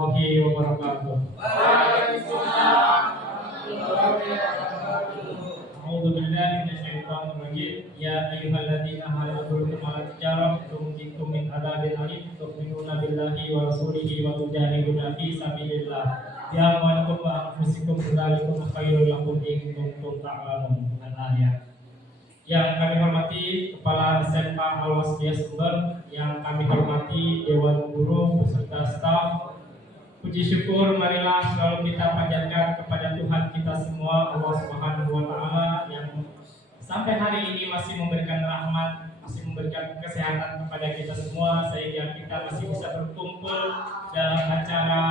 warahmatullahi wabarakatuh. Waalaikumsalam warahmatullahi wabarakatuh. A'udzu billahi minasyaitonir rajim. Ya ayyuhalladzina amanu la tijarah tunjikum min adzabin alim tu'minuna billahi wa rasulihi wa tujahiduna fi sabilillah. Ya amwalukum wa anfusikum dzalikum khairul lakum in kuntum ta'lamun. Al-ayat. Yang kami hormati Kepala SMA Al-Wasliyah Sumber, yang kami hormati Dewan Guru beserta staf, puji syukur marilah selalu kita panjatkan kepada Tuhan kita semua, Allah Subhanahu wa Ta'ala, yang sampai hari ini masih memberikan rahmat, masih memberikan kesehatan kepada kita semua, sehingga kita masih bisa berkumpul dalam acara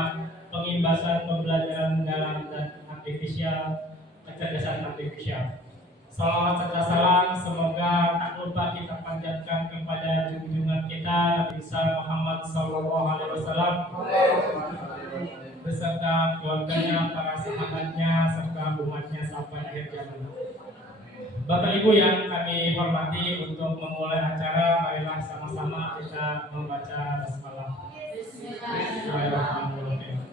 pengimbasan pembelajaran dalam dan artifisial, kecerdasan artifisial. Salawat serta salam semoga tak lupa kita panjatkan kepada junjungan kita Nabi besar Muhammad Sallallahu Alaihi Wasallam beserta keluarganya, para sahabatnya, serta umatnya sampai akhir zaman. Bapak Ibu yang kami hormati, untuk memulai acara marilah sama-sama kita membaca basmalah. Bismillahirrahmanirrahim.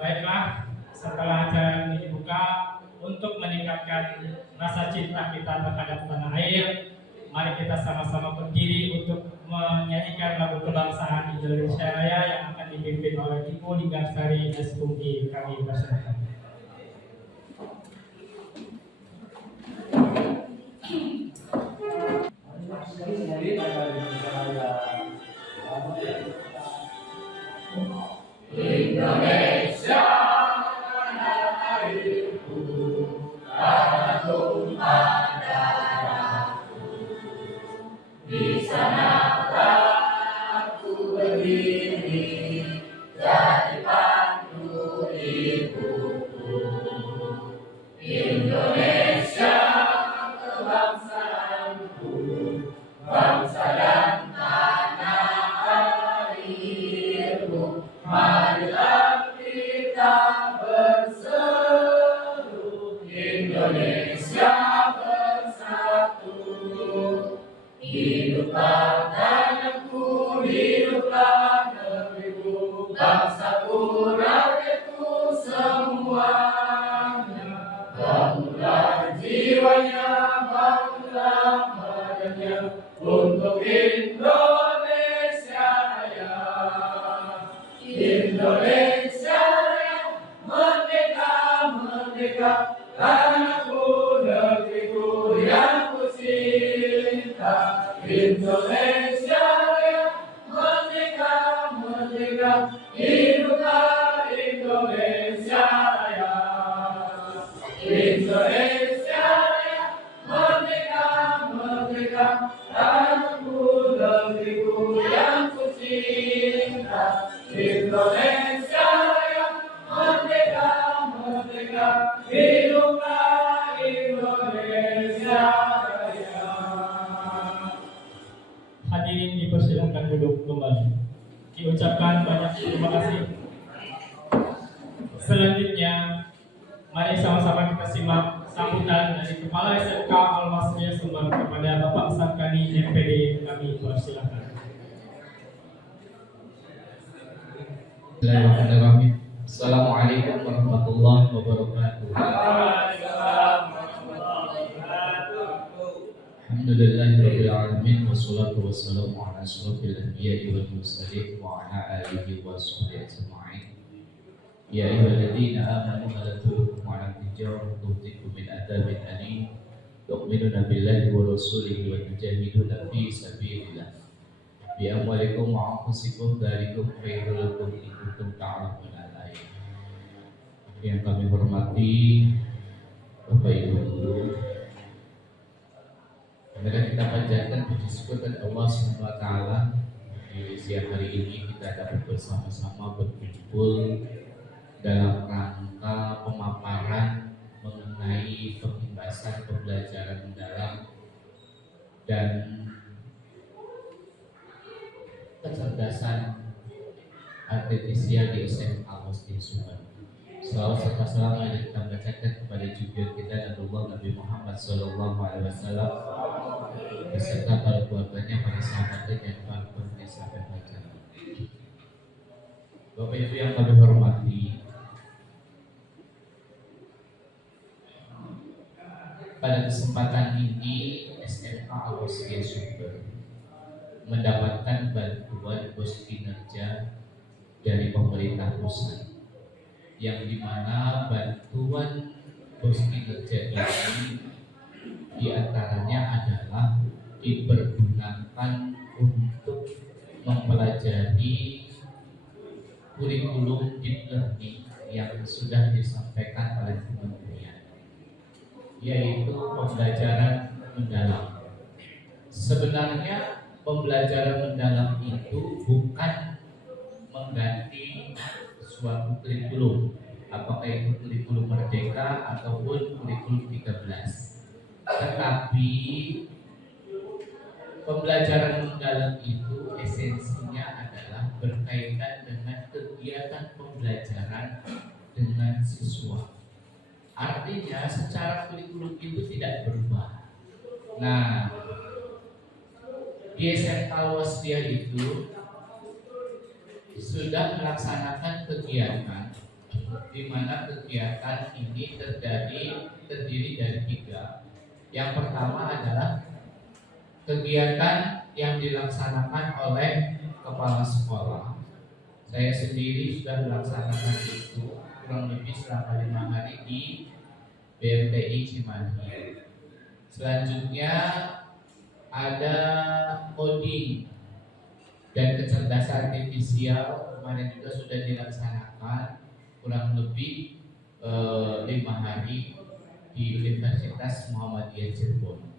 Baiklah, setelah acara ini dibuka, untuk meningkatkan rasa cinta kita terhadap tanah air, mari kita sama-sama berdiri untuk menyanyikan lagu kebangsaan Indonesia Raya yang akan dipimpin oleh Ibu Ligarsari SUI kami persilakan. Indonesia tumpah darahku, di sanalah aku berdiri, jadi pandu ibuku. Indonesia kebangsaanku, bangsa dan tanah airku, marilah kita berseru, Indonesia bersatu. Hiduplah tanahku, hiduplah negeriku, bangsaku, rakyatku semuanya. Bangunlah jiwanya, bangunlah badannya, untuk Indonesia Raya. Indonesia Raya, merdeka, merdeka, tanahku, negeriku yang ku cinta. Indonesia Raya, merdeka, merdeka, hiduplah Indonesia Raya. Indonesia Raya, merdeka, merdeka, tanahku, negeriku yang ku cinta. Indonesia Raya, merdeka, merdeka, hiduplah Indonesia Raya. Hadirin dipersilakan duduk kembali. Diucapkan banyak terima kasih. Selanjutnya, mari sama-sama kita simak sambutan dari Kepala SMK Al-Wasliyah Sumber kepada Bapak Sarkani MPD, kami persilakan. Bismillahirrahmanirrahim. Assalamualaikum warahmatullahi wabarakatuh. Alhamdulillahirabbil alamin, wassalatu wassalamu ala asyrofil anbiya'i wal mursalin wa ala alihi washabbihi ajma'in. Ya ayyuhalladzina amanu la tulhikum 'ala tijarah tulhikum min adzabin alim tu'minuna billahi wa rasulihi wa tujahiduna fi sabilillah bi amwalikum wa anfusikum dzalikum khairul lakum in kuntum ta'lamun. Al-ayat. Yang kami hormati Bapak Ibu guru, mari kita panjatkan puji syukur kepada Allah Subhanahu wa Ta'ala. Di siang hari ini kita dapat bersama-sama berkumpul dalam rangka pemaparan mengenai pembahasan pembelajaran mendalam dan kecerdasan artifisial di SMA Al-Wasliyah Sumber. Salawat serta salam yang kita bacakan kepada junjungan kita Nabi Muhammad Sallallahu Alaihi Wasallam beserta para keluarganya, para sahabatnya dan para penulis sampai baca. Bapak Ibu yang kami hormati, pada kesempatan ini SMK Al-Wasliyah Sumber mendapatkan bantuan pos kinerja dari pemerintah pusat, yang dimana bantuan pos kinerja ini diantaranya adalah dipergunakan untuk mempelajari kurikulum deep learning yang sudah disampaikan oleh kementerian, yaitu pembelajaran mendalam. Sebenarnya pembelajaran mendalam itu bukan mengganti suatu kurikulum, apakah itu kurikulum Merdeka ataupun kurikulum 13. Tetapi pembelajaran mendalam itu esensinya adalah berkaitan dengan kegiatan pembelajaran dengan siswa. Artinya secara kurikulum itu tidak berubah. Nah, di SMK Al-Wasliyah itu sudah melaksanakan kegiatan, di mana kegiatan ini terdiri dari 3. Yang pertama adalah kegiatan yang dilaksanakan oleh kepala sekolah. Saya sendiri sudah melaksanakan itu kurang lebih selama 5 hari di BMTI Cimahi. Selanjutnya ada coding dan kecerdasan artifisial, kemarin juga sudah dilaksanakan kurang lebih 5 hari di Universitas Muhammadiyah Cirebon.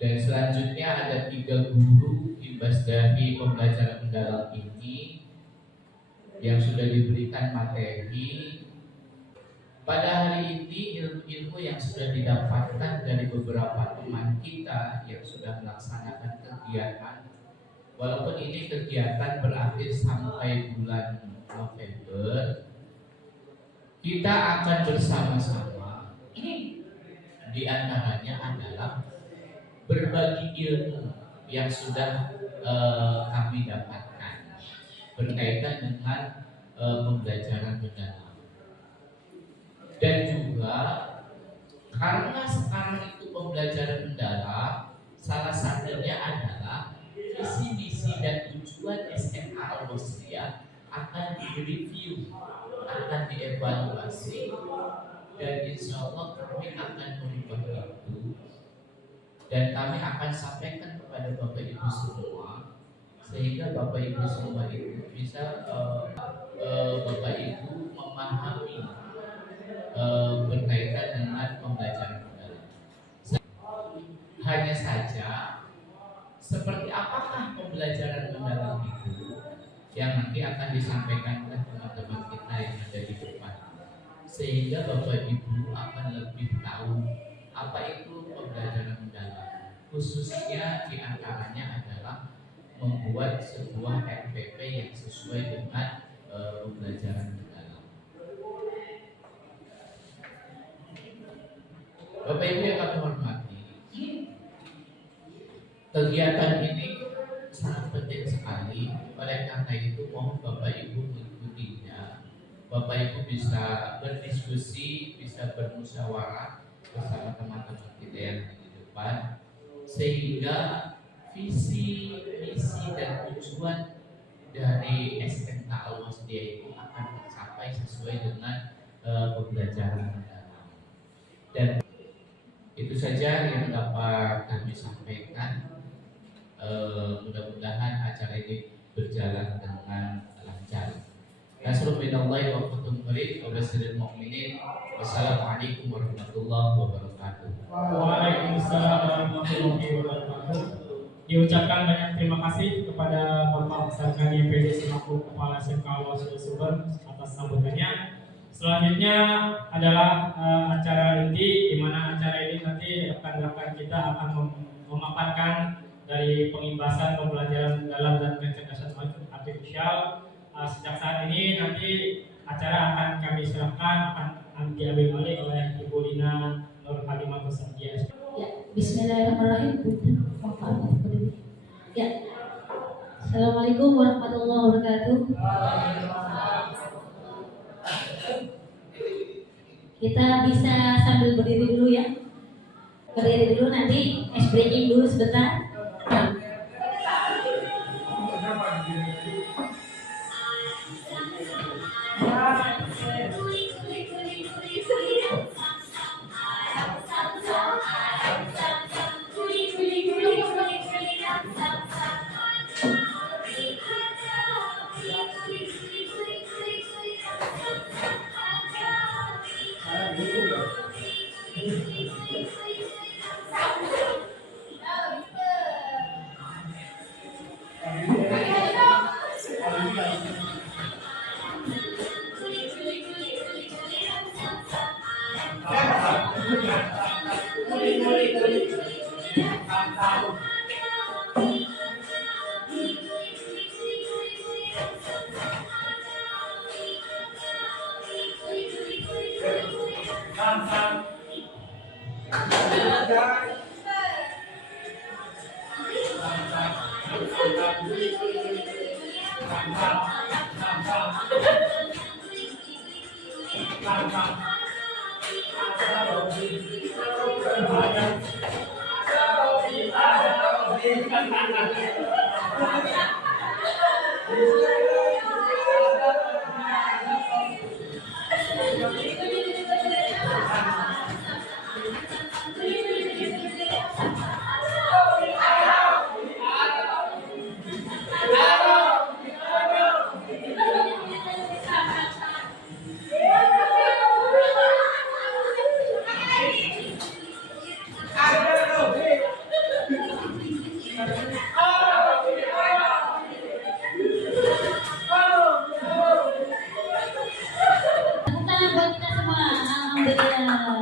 Dan selanjutnya ada 3 guru imbas dari pembelajaran mendalam ini yang sudah diberikan materi. Pada hari ini ilmu-ilmu yang sudah didapatkan dari beberapa teman kita yang sudah melaksanakan kegiatan, walaupun ini kegiatan berakhir sampai bulan November, kita akan bersama-sama, di antaranya adalah berbagi ilmu yang sudah kami dapatkan berkaitan dengan pembelajaran mendalam. Dan juga karena sekarang itu pembelajaran mendalam, salah satunya adalah visi misi dan tujuan SMK Al-Wasliyah akan direview, akan dievaluasi, dan insya Allah kami akan merubah itu. Dan kami akan sampaikan kepada Bapak Ibu semua, sehingga Bapak Ibu semua itu bisa Bapak Ibu memahami berkaitan dengan pembelajaran mendalam. Hanya saja, seperti apakah pembelajaran mendalam itu yang nanti akan disampaikan oleh teman-teman kita yang ada di depan, sehingga Bapak Ibu akan lebih tahu apa itu pembelajaran mendalam. Khususnya diantaranya adalah membuat sebuah RPP yang sesuai dengan pembelajaran mendalam. Bapak Ibu yang kami hormati, kegiatan ini sangat penting sekali. Oleh karena itu mohon Bapak Ibu mengikutinya. Bapak Ibu bisa berdiskusi, bisa bermusyawarah bersama teman-teman kita yang di depan, sehingga visi, misi dan tujuan dari SMK Al-Wasliyah itu akan tercapai sesuai dengan pembelajaran mendalam. Dan itu saja yang dapat kami sampaikan. Mudah-mudahan acara ini berjalan dengan lancar. Nasrul minallahi wa fathun qarib wa basyiril mu'minin. Wassalamualaikum warahmatullahi wabarakatuh. Waalaikumsalam warahmatullahi wabarakatuh. Diucapkan banyak terima kasih kepada Bapak Sarkani PD selaku Kepala SMK Al-Wasliyah Sumber atas sambutannya. Selanjutnya adalah acara inti, di mana acara ini nanti rekan-rekan kita akan memaparkan dari pengimbasan pembelajaran dalam dan kecerdasan artifisial. Sejak saat ini nanti acara akan kami serahkan, akan diambil alih oleh Ibu Lina Nur Halimatus Sadiah. Ya, bismillahirrahmanirrahim. Ya. Assalamualaikum warahmatullahi wabarakatuh. Kita bisa sambil berdiri dulu ya. Berdiri dulu, nanti ice breaking dulu sebentar.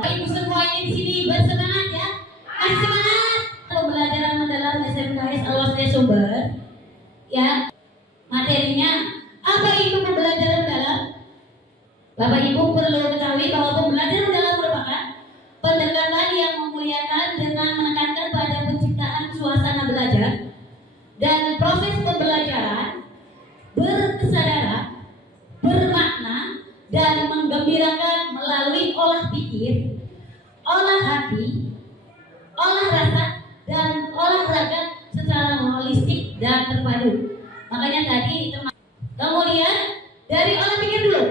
Ibu semuanya di sini bersemangat ya. Kasih semangat. Pembelajaran mendalam SMKS Al-Wasatiyah Sumber. Ya. Materinya apa itu pembelajaran mendalam? Bapak Ibu perlu ketahui bahwa pembelajaran mendalam merupakan pendekatan yang memuliakan dengan menekankan pada penciptaan suasana belajar dan proses pembelajaran berkesadaran, bermakna, dan menggembirakan melalui olah pikir, olah hati, olah rasa, dan olahraga secara holistik dan terpadu. Makanya tadi kemudian dari olah pikir dulu,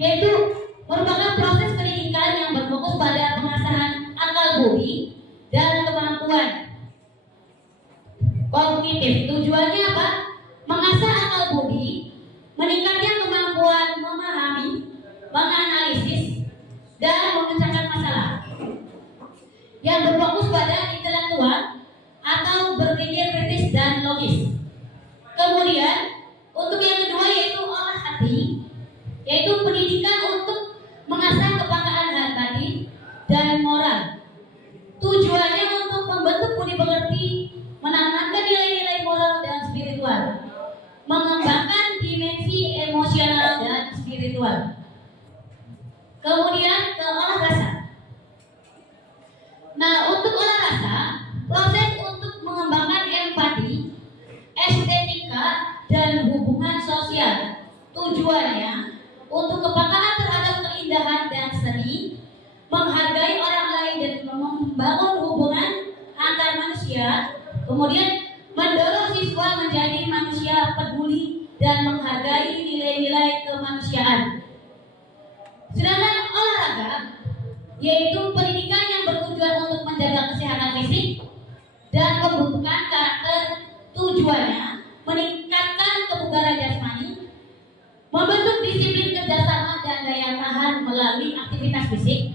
yaitu merupakan proses pendidikan yang berfokus pada pengasahan akal budi dan kemampuan kognitif. Tujuannya apa? Mengasah akal budi, meningkatkan kemampuan memahami, menganalisis, dan memecahkan masalah yang berfokus pada intelektual atau berpikir kritis dan logis. Kemudian untuk yang kedua yaitu olah hati, yaitu pendidikan untuk mengasah kepekaan hati dan moral. Tujuannya untuk membentuk budi pekerti, menanamkan nilai-nilai moral dan spiritual, mengembangkan dimensi emosional dan spiritual. Kemudian ke olah rasa. Nah, untuk olah rasa, proses untuk mengembangkan empati, estetika, dan hubungan sosial. Tujuannya untuk kepekaan terhadap keindahan dan seni, menghargai orang lain dan membangun hubungan antar manusia. Kemudian mendorong siswa menjadi manusia peduli dan menghargai nilai-nilai kemanusiaan. Sedangkan olahraga yaitu pendidikan yang bertujuan untuk menjaga kesehatan fisik dan pembentukan karakter. Tujuannya meningkatkan kebugaran jasmani, membentuk disiplin kerjasama dan daya tahan melalui aktivitas fisik,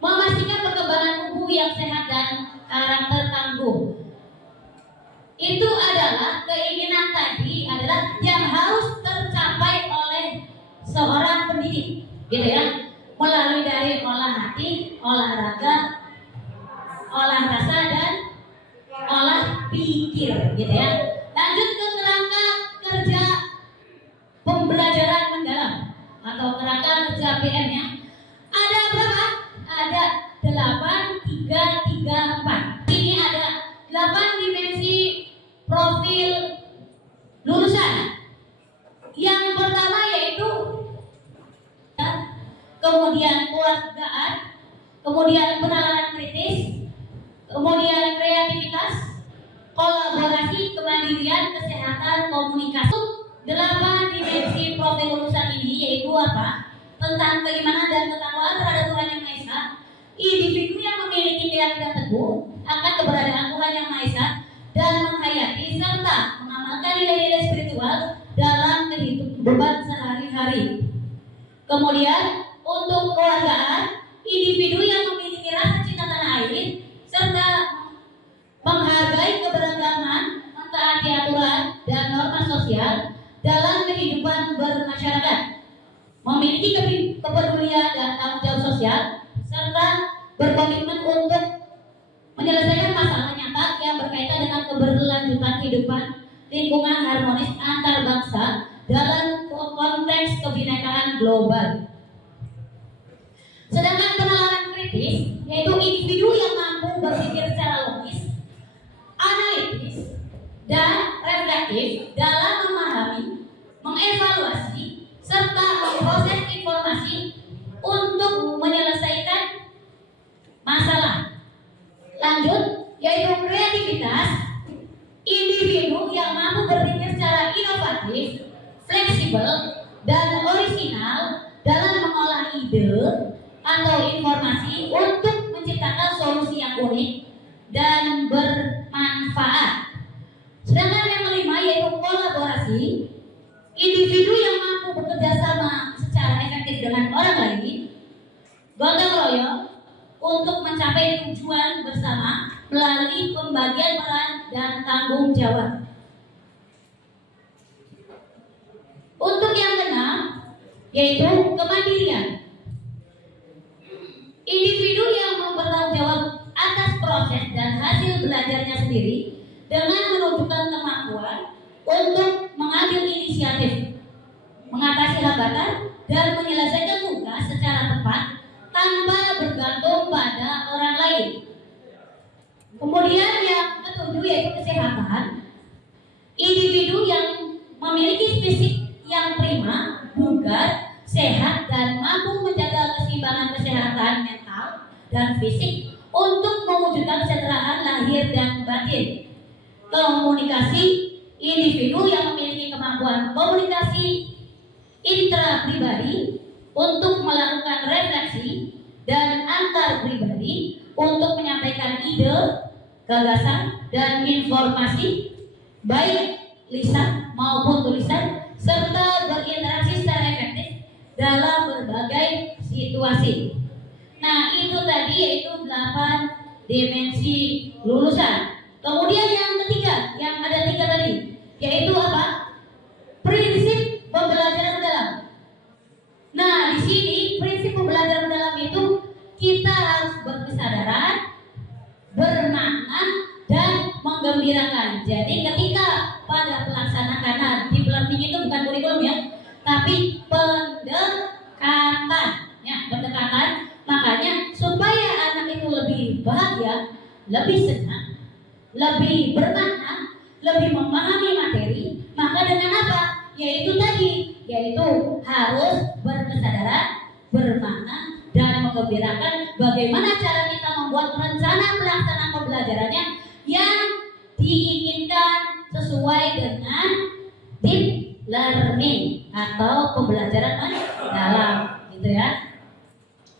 memastikan perkembangan tubuh yang sehat dan karakter tangguh. Itu adalah keinginan tadi adalah yang harus tercapai oleh seorang pendidik, gitu ya, melalui dari olah hati, olahraga, olah rasa, dan olah pikir, gitu ya. Lanjut ke kerangka kerja pembelajaran mendalam atau kerangka kerja PM-nya. Ada berapa? Ada 8, 3, 3, 4. Ini ada 8 dimensi profil lulusan. Yang pertama yaitu kemudian kemudian penalaran kritis, kemudian kreativitas, kolaborasi, kemandirian, kesehatan, komunikasi. 8 dimensi profil lulusan ini yaitu apa? Tentang keimanan dan ketakwaan terhadap Tuhan Yang Maha Esa. Individu yang memiliki keyakinan teguh akan keberadaan Tuhan Yang Maha Esa dan menghayati serta mengamalkan nilai-nilai spiritual dalam kehidupan sehari-hari. Kemudian untuk kewargaan, individu yang memiliki rasa cinta tanah air serta menghargai keberagaman, mentaati aturan dan norma sosial dalam kehidupan bermasyarakat, memiliki kepedulian dan tanggung jawab sosial serta berkomitmen untuk menyelesaikan masalah nyata yang berkaitan dengan keberlanjutan kehidupan lingkungan harmonis antar bangsa dalam konteks kebinekaan global. Sedangkan penalaran kritis yaitu individu yang mampu berpikir secara logis, analitis, dan reflektif dalam memahami, mengevaluasi, serta memproses informasi untuk menyelesaikan masalah. Lanjut, yaitu kreativitas, individu yang mampu berpikir secara inovatif, fleksibel, dan orisinal dalam mengolah ide atau informasi untuk menciptakan solusi yang unik dan bermanfaat. Sedangkan yang kelima yaitu kolaborasi, individu yang mampu bekerja sama secara efektif dengan orang lain, gotong royong untuk mencapai tujuan bersama melalui pembagian peran dan tanggung jawab. Untuk yang keenam yaitu kemandirian, individu yang bertanggung jawab atas proses dan hasil belajarnya sendiri dengan menunjukkan kemampuan untuk mengambil inisiatif, mengatasi hambatan, dan menyelesaikan tugas secara tepat tanpa bergantung pada orang lain. Kemudian yang ketujuh yaitu kesehatan, individu yang memiliki fisik yang prima, bugar, sehat, dan mampu menjaga keseimbangan kesehatan mental dan fisik untuk mewujudkan kesejahteraan lahir dan batin. Komunikasi, individu yang memiliki kemampuan komunikasi intrapribadi untuk melakukan refleksi dan antar pribadi untuk menyampaikan ide, gagasan, dan informasi baik lisan maupun tulisan serta berinteraksi secara efektif dalam berbagai situasi. Nah, itu tadi yaitu 8 dimensi lulusan. Kemudian yang ketiga, yang ada 3 tadi, yaitu apa? Prinsip pembelajaran mendalam. Nah, di sini prinsip pembelajaran mendalam itu kita harus berkesadaran, bermakna, dan menggembirakan. Jadi ketika pada pelaksanaan di learning itu bukan kurikulum ya, tapi pendekatan, ya pendekatan. Makanya supaya anak itu lebih bahagia, lebih senang, lebih bermakna, lebih memahami materi, maka dengan apa? Yaitu tadi, yaitu harus berkesadaran, bermakna, dan menggembirakan bagaimana cara kita membuat rencana pelaksanaan pembelajarannya yang diinginkan sesuai dengan deep learning atau pembelajaran mendalam, gitu ya.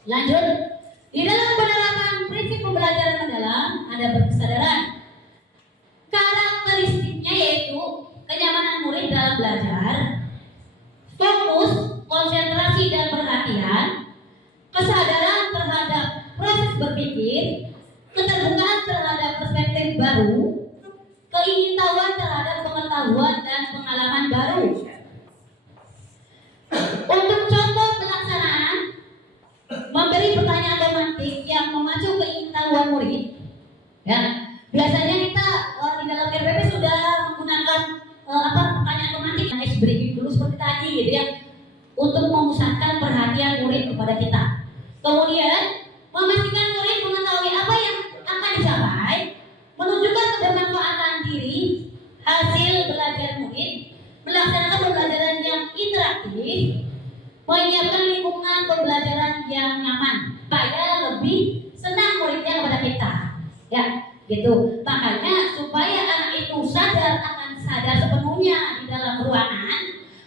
Lanjut, di dalam penerapan prinsip pembelajaran mendalam ada berkesadaran. Karakteristiknya yaitu kenyamanan murid dalam belajar, fokus, konsentrasi dan perhatian, kesadaran terhadap proses berpikir, keterbukaan terhadap perspektif baru, keingintahuan terhadap pengetahuan dan pengalaman baru. Untuk contoh pelaksanaan, memberi pertanyaan romantik yang memacu keingintahuan murid. Ya, biasanya kita di dalam RPP sudah menggunakan pertanyaan romantik yang briefing dulu seperti tadi, gitu ya, untuk memusatkan perhatian murid kepada kita. Kemudian memastikan murid mengetahui apa yang akan dicapai, menunjukkan kebermanfaatan diri, hasil belajar murid, melaksanakan pembelajaran yang interaktif, menyiapkan lingkungan pembelajaran yang nyaman supaya lebih Ya, gitu. Makanya supaya anak itu akan sadar sepenuhnya di dalam ruangan,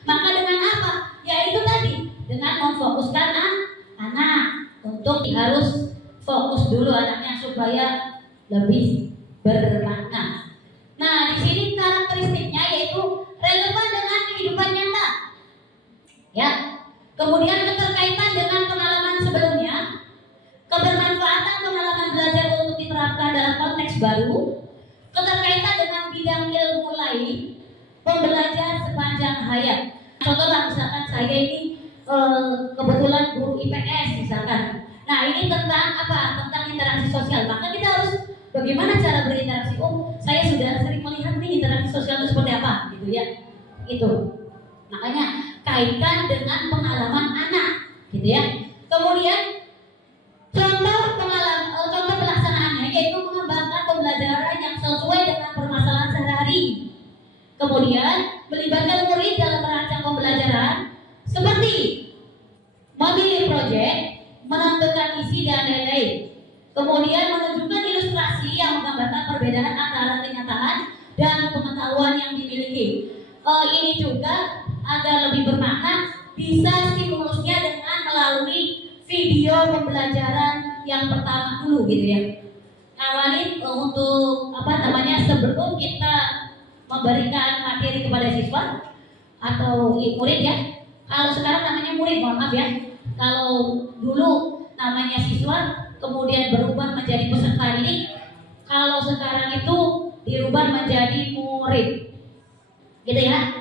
maka dengan apa? Ya itu tadi, dengan memfokuskan anak untuk harus fokus dulu anaknya supaya lebih bermakna. Nah, di sini karakteristiknya yaitu relevan dengan kehidupan nyata. Ya. Kemudian keterkaitan dengan pengalaman sebelumnya, kebermanfaatan pengalaman belajar untuk diterapkan dalam konteks baru, keterkaitan dengan bidang ilmu lain, pembelajar sepanjang hayat. Contohlah misalkan saya ini kebetulan guru IPS misalkan. Nah ini tentang apa? Tentang interaksi sosial. Maka kita harus bagaimana cara berinteraksi. Oh saya sudah sering melihat nih interaksi sosial itu seperti apa, gitu ya. Itu. Makanya kaitkan dengan pengalaman anak, gitu ya. Kemudian contoh pelaksanaannya yaitu mengembangkan pembelajaran yang sesuai dengan permasalahan sehari-hari. Kemudian melibatkan murid dalam merancang pembelajaran seperti memilih proyek, menentukan isi dan lain-lain. Kemudian menunjukkan ilustrasi yang menggambarkan perbedaan antara kenyataan dan pengetahuan yang dimiliki. Ini juga agar lebih bermakna bisa stimulusnya dengan melalui video pembelajaran yang pertama dulu, gitu ya. Awalin untuk sebelum kita memberikan materi kepada siswa atau murid ya. Kalau sekarang namanya murid, mohon maaf ya. Kalau dulu namanya siswa, kemudian berubah menjadi peserta didik. Kalau sekarang itu dirubah menjadi murid, gitu ya.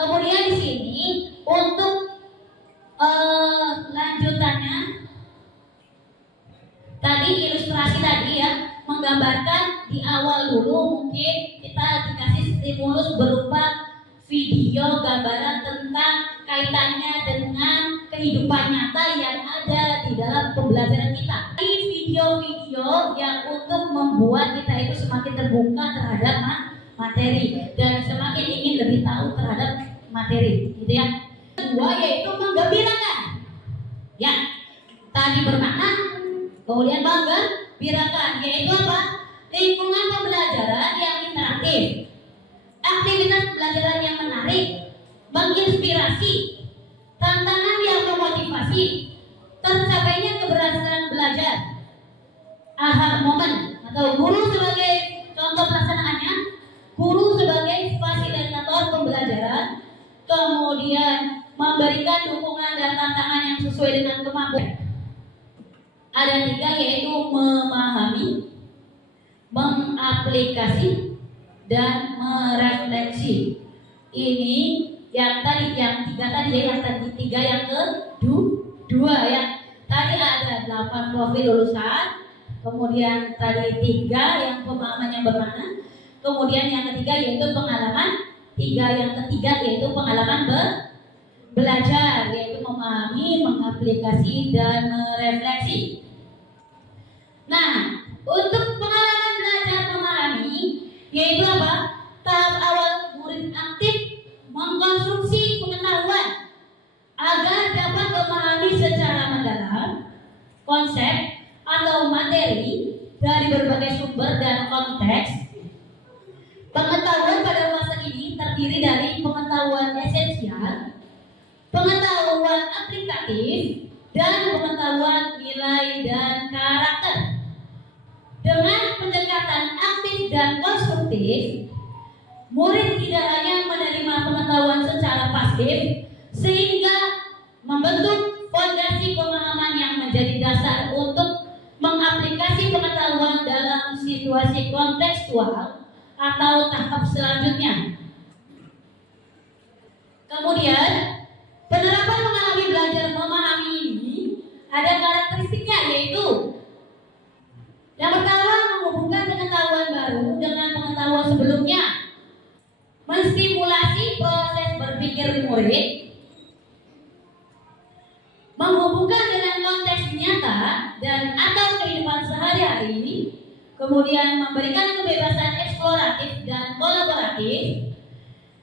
Kemudian di sini untuk lanjutannya tadi ilustrasi tadi ya, menggambarkan di awal dulu mungkin kita dikasih stimulus berupa video gambaran tentang kaitannya dengan kehidupan nyata yang ada di dalam pembelajaran kita. Ini video-video yang untuk membuat kita itu semakin terbuka terhadap materi dan semakin ingin lebih tahu terhadap materi, gitu ya. Kedua yaitu menggembirakan. Ya, tadi bermakna, kemudian menggembirakan, yaitu apa? Lingkungan pembelajaran yang interaktif, aktivitas pembelajaran yang menarik, menginspirasi, tantangan yang memotivasi, tercapainya keberhasilan belajar, aha moment atau guru sebagai contoh pelaksanaannya, guru sebagai fasilitator pembelajaran, kemudian memberikan dukungan dan tantangan yang sesuai dengan kemampuan. Ada 3 yaitu memahami, mengaplikasi, dan merefleksi. Ini yang tadi, yang 3 tadi ya, yang tadi 3 yang kedua ya. Tadi ada 8 profil lulusan, kemudian tadi 3 yang pemahaman yang bermakna, kemudian yang ketiga yaitu pengalaman, yang ketiga yaitu pengalaman belajar, yaitu memahami, mengaplikasi, dan merefleksi. Nah, untuk pengalaman belajar memahami, yaitu apa? Tahap awal murid aktif mengkonstruksi pengetahuan agar dapat memahami secara mendalam konsep atau materi dari berbagai sumber dan konteks. Pengetahuan pada fase ini terdiri dari pengetahuan esensial, pengetahuan aplikatif, dan pengetahuan nilai dan karakter. Dengan pendekatan aktif dan konstruktif, murid tidak hanya menerima pengetahuan secara pasif, sehingga membentuk fondasi pemahaman yang menjadi dasar untuk mengaplikasi pengetahuan dalam situasi kontekstual atau tahap selanjutnya. Kemudian, penerapan mengalami belajar memahami ini ada karakteristiknya, yaitu yang pertama, menghubungkan pengetahuan baru dengan pengetahuan sebelumnya, menstimulasi proses berpikir murid, menghubungkan dengan konteks nyata dan atau kehidupan sehari-hari, kemudian memberikan kebebasan eksploratif dan kolaboratif,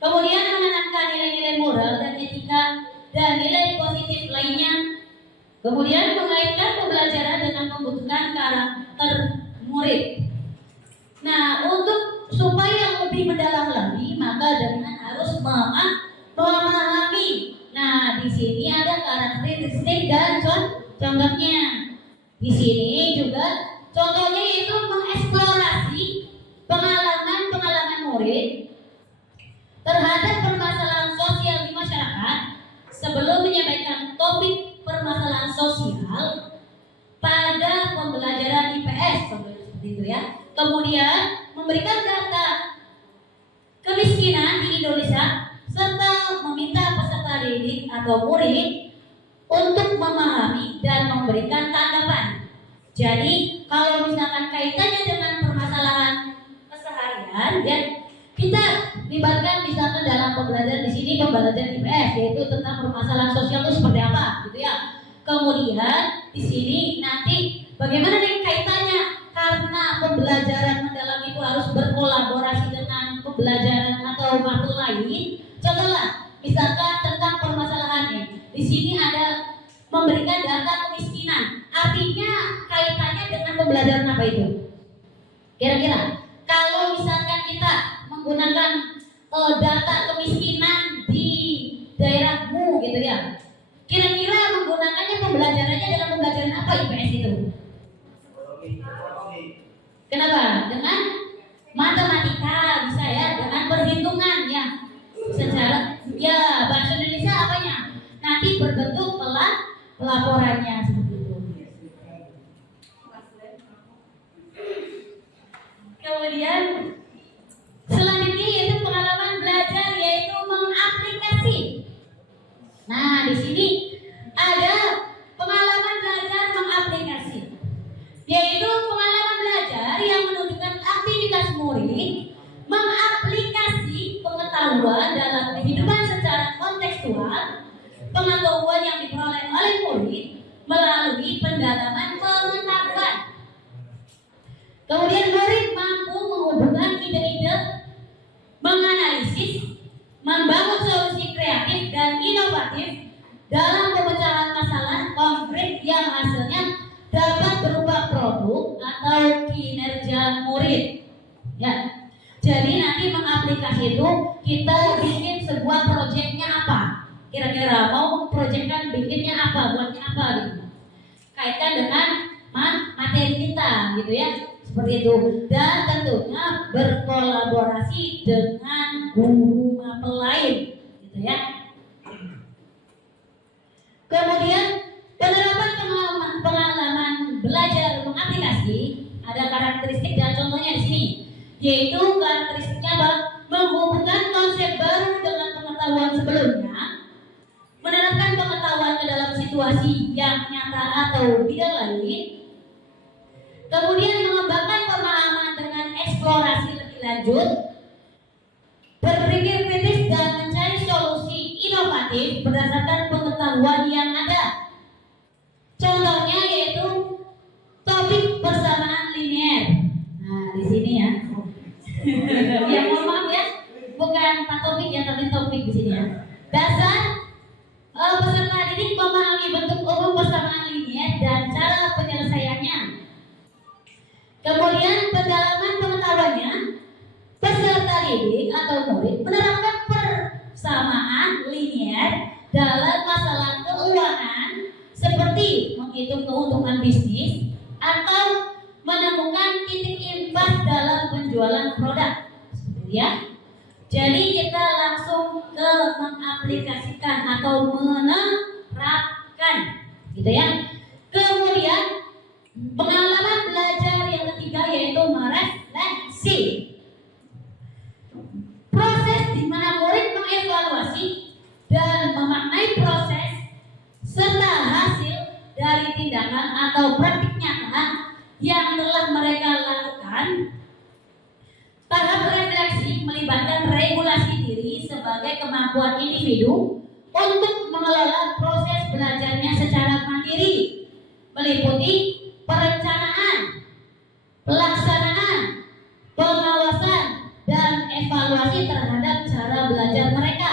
kemudian menanamkan nilai-nilai moral dan etika dan nilai positif lainnya, kemudian mengaitkan pembelajaran dengan membutuhkan karakter murid. Nah, untuk supaya lebih mendalam lagi, maka dengan harus memahami. Nah, di sini ada karakteristik dan contohnya. Di sini juga contohnya yaitu mengeksplorasi pengalaman murid terhadap permasalahan sosial di masyarakat sebelum menyampaikan topik permasalahan sosial pada pembelajaran IPS seperti itu ya. Kemudian memberikan data kemiskinan di Indonesia serta meminta peserta didik atau murid untuk memahami dan memberikan tanggapan. Jadi kalau misalkan kaitannya dengan permasalahan keseharian ya, kita libatkan misalkan dalam pembelajaran di sini pembelajaran IPS yaitu tentang permasalahan sosial itu seperti apa gitu ya. Kemudian di sini nanti bagaimana nih kaitannya, karena pembelajaran mendalam itu harus berkolaborasi dengan pembelajaran atau mata lain. Contohlah misalkan tentang permasalahannya. Di sini ada memberikan data kemiskinan. Artinya kaitannya dengan pembelajaran apa itu? Kira-kira kalau misalkan kita menggunakan data kemiskinan di daerahmu gitu ya, kira-kira menggunakannya pembelajarannya dalam pembelajaran apa IPS itu? Kenapa? Dengan matematika bisa ya, dengan perhitungan ya. Secara ya bahasa Indonesia apanya? Nanti berbentuk pelaporannya seperti itu. Kemudian selanjutnya yaitu pengalaman belajar yaitu mengaplikasi. Nah, di sini ada pengalaman belajar mengaplikasi, yaitu pengalaman belajar yang menunjukkan aktivitas murid mengaplikasi pengetahuan dalam kehidupan secara kontekstual, pengetahuan yang diperoleh oleh murid melalui pendalaman pengetahuan. Kemudian murid mampu menghubungkan ide-ide, menganalisis, membangun solusi kreatif dan inovatif dalam pemecahan masalah konkret yang hasilnya dapat berupa produk atau kinerja murid. Ya, jadi nanti mengaplikasi itu kita bikin sebuah proyeknya apa? Kira-kira mau proyekkan bikinnya apa, buatnya apa gitu. Kaitkan dengan materi kita gitu ya. Seperti itu, dan tentunya berkolaborasi dengan guru mempelai gitu ya. Kemudian penerapan pengalaman belajar mengaplikasi ada karakteristik dan contohnya di sini, yaitu karakteristiknya apa? Menghubungkan konsep baru dengan pengetahuan sebelumnya, menerapkan pengetahuan ke dalam situasi yang nyata atau bidang lain. Kemudian mengembangkan pemahaman dengan eksplorasi lebih lanjut, berpikir kritis dan mencari solusi inovatif berdasarkan pengetahuan yang ada. Contohnya yaitu topik persamaan linear. Nah, di sini ya. Ya, mohon maaf ya, bukan Pak Topik ya, tapi topik di sini ya. Dasar peserta didik memahami bentuk umum persamaan linear dan cara penyelesaiannya. Kemudian pendalaman pengetahuannya, peserta didik atau murid menerapkan persamaan linear dalam masalah keuangan seperti menghitung keuntungan bisnis atau menemukan titik impas dalam penjualan produk, ya. Jadi kita langsung ke mengaplikasikan atau menerapkan, gitu ya. Kemudian pengalaman belajar yang ketiga yaitu merefleksi. Proses di mana murid mengevaluasi dan memaknai proses serta hasil dari tindakan atau praktik nyata yang telah mereka lakukan. Tahap refleksi melibatkan regulasi diri sebagai kemampuan individu untuk mengelola proses belajarnya secara mandiri, meliputi perencanaan, pelaksanaan, pengawasan, dan evaluasi terhadap cara belajar mereka.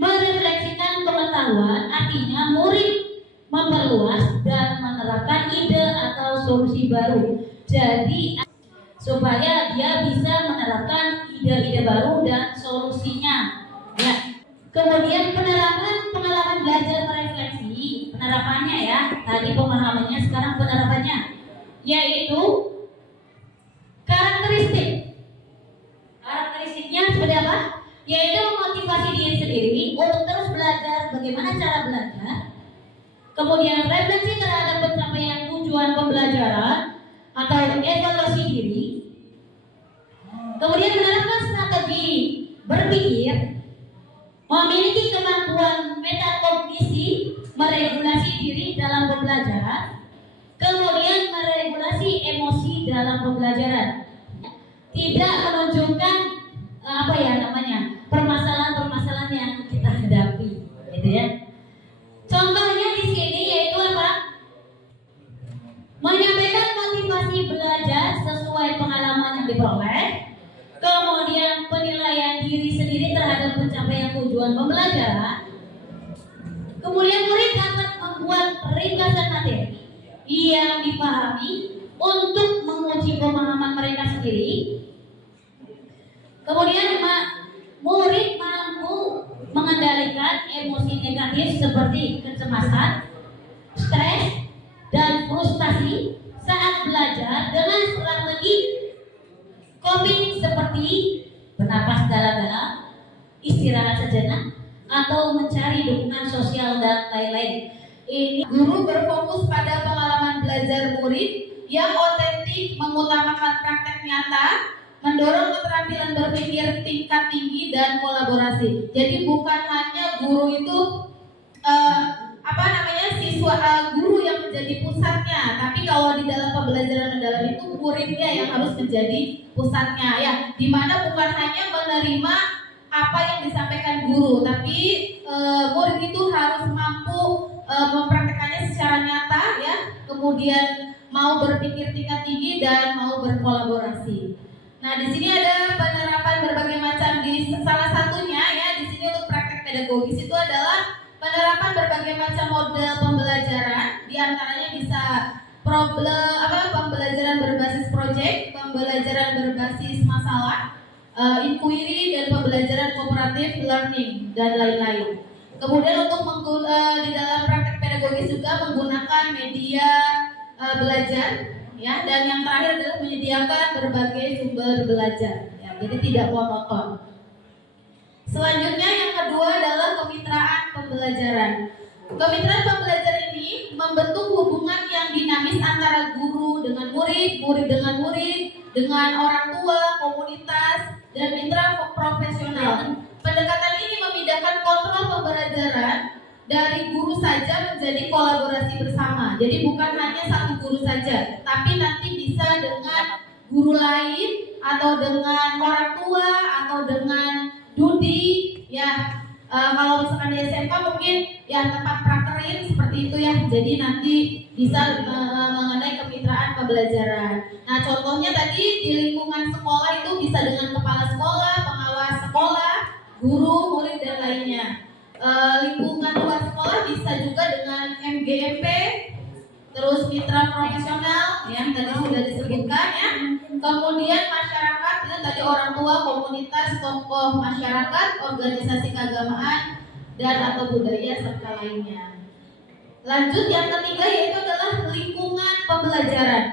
Merefleksikan pengetahuan artinya murid memperluas dan menerapkan ide atau solusi baru. Jadi supaya dia bisa menerapkan ide-ide baru dan solusinya. Ya. Kemudian penerapan pengalaman belajar merefleksi, penerapannya ya. Tadi pemahamannya, sekarang penerapannya, yaitu karakteristiknya seperti apa? Yaitu memotivasi diri sendiri untuk terus belajar bagaimana cara belajar. Kemudian refleksi terhadap pencapaian tujuan pembelajaran atau evaluasi diri. Kemudian menerapkan strategi berpikir, memiliki kemampuan metakognisi, meregulasi diri dalam pembelajaran. Kemudian meregulasi emosi dalam pembelajaran. Tidak menunjukkan permasalahan-permasalahan yang kita hadapi, gitu ya. Contohnya di sini yaitu apa? Menyampaikan motivasi belajar sesuai pengalaman yang diperoleh. Kemudian penilaian diri sendiri terhadap pencapaian tujuan pembelajaran. Kemudian murid dapat membuat ringkasan materi yang dipahami untuk menguji pemahaman mereka sendiri. Kemudian murid mampu mengendalikan emosi negatif seperti kecemasan, stres, dan frustasi saat belajar dengan strategi coping seperti bernapas dalam-dalam, istirahat sejenak, atau mencari dukungan sosial dan lain-lain. Ini Guru berfokus pada pengalaman belajar murid yang otentik, mengutamakan praktek nyata, mendorong keterampilan berpikir tingkat tinggi dan kolaborasi. Jadi bukan hanya guru itu guru yang menjadi pusatnya, tapi kalau di dalam pembelajaran mendalam itu muridnya yang harus menjadi pusatnya ya. Dimana bukan hanya menerima apa yang disampaikan guru, tapi murid itu harus mampu mempraktekannya secara nyata ya. Kemudian mau berpikir tingkat tinggi dan mau berkolaborasi. Nah, di sini ada penerapan berbagai macam, di salah satunya ya di sini untuk praktek pedagogis itu adalah penerapan berbagai macam model pembelajaran. Di antaranya bisa pembelajaran berbasis proyek, pembelajaran berbasis masalah, inquiry, dan pembelajaran cooperative learning dan lain-lain. Kemudian untuk di dalam praktek pedagogis juga menggunakan media belajar ya, dan yang terakhir adalah menyediakan berbagai sumber belajar ya, jadi tidak monoton. Selanjutnya yang kedua adalah kemitraan pembelajaran. Kemitraan pembelajaran ini membentuk hubungan yang dinamis antara guru dengan murid, murid dengan murid, dengan orang tua, komunitas, dan mitra profesional. Pendekatan ini memindahkan kontrol pembelajaran dari guru saja menjadi kolaborasi bersama. Jadi bukan hanya satu guru saja, tapi nanti bisa dengan guru lain atau dengan orang tua atau dengan Dudi ya. Kalau misalkan di SMK mungkin ya tempat prakerin seperti itu ya. Jadi nanti bisa mengenai kemitraan pembelajaran. Nah, contohnya tadi di lingkungan sekolah itu bisa dengan kepala sekolah, pengawas sekolah, guru, murid, dan lainnya. Lingkungan luar sekolah bisa juga dengan MGMP, terus mitra profesional yang tadi sudah disebutkan ya. Kemudian masyarakat, itu tadi orang tua, komunitas, tokoh masyarakat, organisasi keagamaan, dan atau budaya serta lainnya. Lanjut yang ketiga yaitu adalah lingkungan pembelajaran.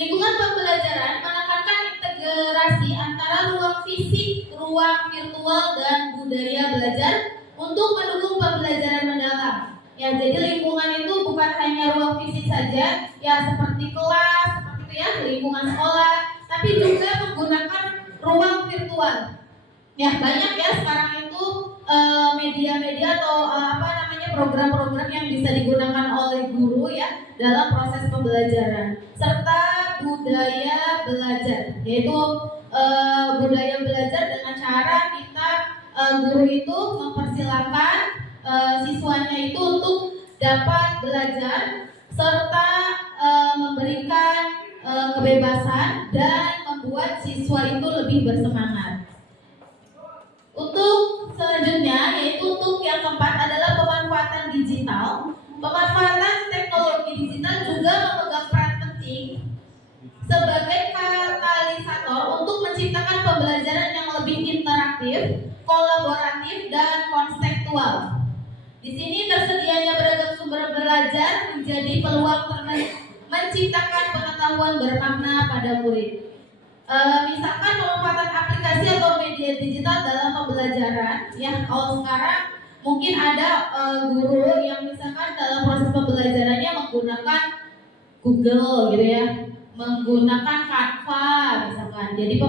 Lingkungan pembelajaran menekankan integrasi antara ruang fisik, ruang virtual, dan budaya belajar untuk mendukung pembelajaran mendalam. Ya, jadi lingkungan itu bukan hanya ruang fisik saja, ya seperti kelas, seperti itu ya, lingkungan sekolah, tapi juga menggunakan ruang virtual. Ya, banyak ya sekarang itu media-media atau program-program yang bisa digunakan oleh guru ya dalam proses pembelajaran, serta budaya belajar, yaitu budaya belajar dengan cara kita guru itu mempersilahkan siswanya itu untuk dapat belajar serta memberikan kebebasan dan membuat siswa itu lebih bersemangat. Untuk selanjutnya yaitu untuk yang keempat adalah pemanfaatan digital. Pemanfaatan teknologi digital juga memegang peran penting Di sini tersedianya beragam sumber belajar menjadi peluang menciptakan pengetahuan bermakna pada murid. Misalkan pemanfaatan aplikasi atau media digital dalam pembelajaran, ya kalau sekarang mungkin ada guru yang misalkan dalam proses pembelajarannya menggunakan Google gitu ya, menggunakan Canva misalkan, jadi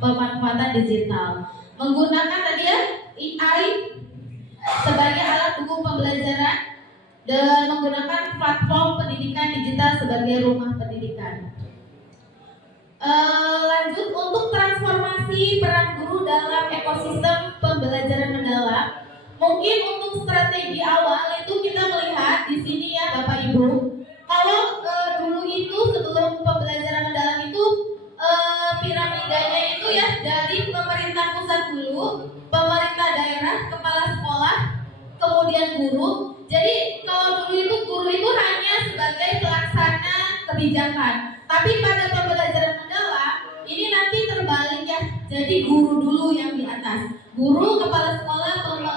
pemanfaatan digital, menggunakan tadi ya AI sebagai alat dukung pembelajaran dan menggunakan platform pendidikan digital sebagai rumah pendidikan. Lanjut, untuk transformasi peran guru dalam ekosistem pembelajaran mendalam, mungkin untuk strategi awal itu kita melihat di sini ya Bapak Ibu. Kalau dulu itu sebelum pembelajaran mendalam itu piramidanya itu ya dari pemerintah pusat dulu, pemerintah daerah, kepala sekolah, kemudian guru. Jadi kalau dulu itu guru itu hanya sebagai pelaksana kebijakan. Tapi pada pembelajaran mendalam ini nanti terbalik ya. Jadi guru dulu yang di atas. Guru, kepala sekolah,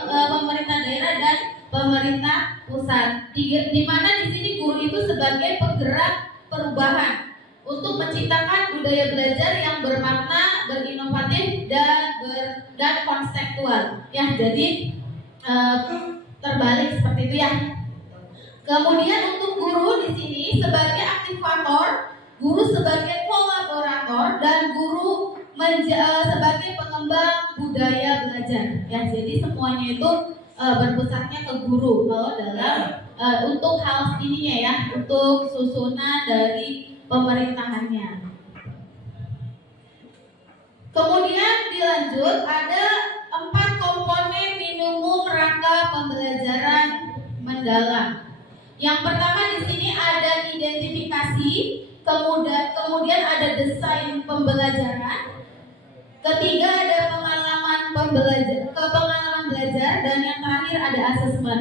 pemerintah daerah dan pemerintah pusat. Di mana di sini guru itu sebagai penggerak perubahan untuk menciptakan budaya belajar yang bermakna, berinovatif dan konseptual. Ya, jadi terbalik seperti itu ya. Kemudian untuk guru di sini sebagai aktivator, guru sebagai kolaborator, dan guru sebagai pengembang budaya belajar. Ya, jadi semuanya itu berpusatnya ke guru kalau dalam untuk hal ininya ya, untuk susunan dari pemerintahannya. Kemudian dilanjut ada 4 komponen minimum rangka pembelajaran mendalam. Yang pertama di sini ada identifikasi, kemudian ada desain pembelajaran, ketiga ada pengalaman belajar, dan yang terakhir ada asesmen.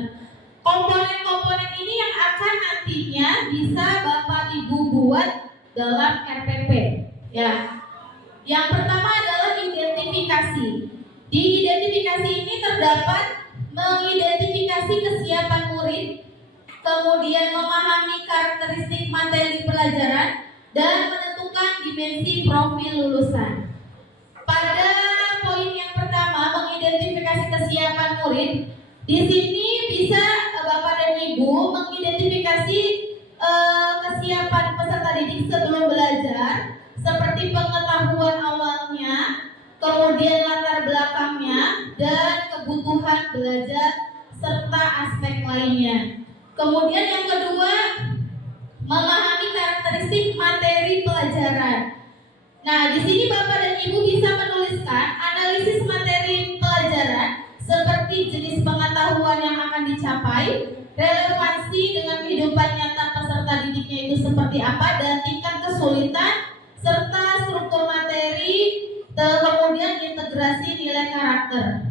Komponen-komponen ini yang akan nantinya bisa Bapak Ibu buat dalam RPP. Ya. Yang pertama adalah identifikasi. Di identifikasi ini terdapat mengidentifikasi kesiapan murid, kemudian memahami karakteristik materi pelajaran, dan menentukan dimensi profil lulusan. Pada poin yang pertama, mengidentifikasi kesiapan murid, di sini bisa Bapak dan Ibu mengidentifikasi kesiapan peserta didik sebelum belajar, seperti pengetahuan awalnya, kemudian latar belakangnya, dan kebutuhan belajar serta aspek lainnya. Kemudian yang kedua, memahami karakteristik materi pelajaran. Nah, di sini Bapak dan Ibu bisa menuliskan analisis materi pelajaran seperti jenis pengetahuan yang akan dicapai, relevansi dengan kehidupan nyata peserta didiknya itu seperti apa, dan tingkat kesulitan serta struktur materi, kemudian integrasi nilai karakter.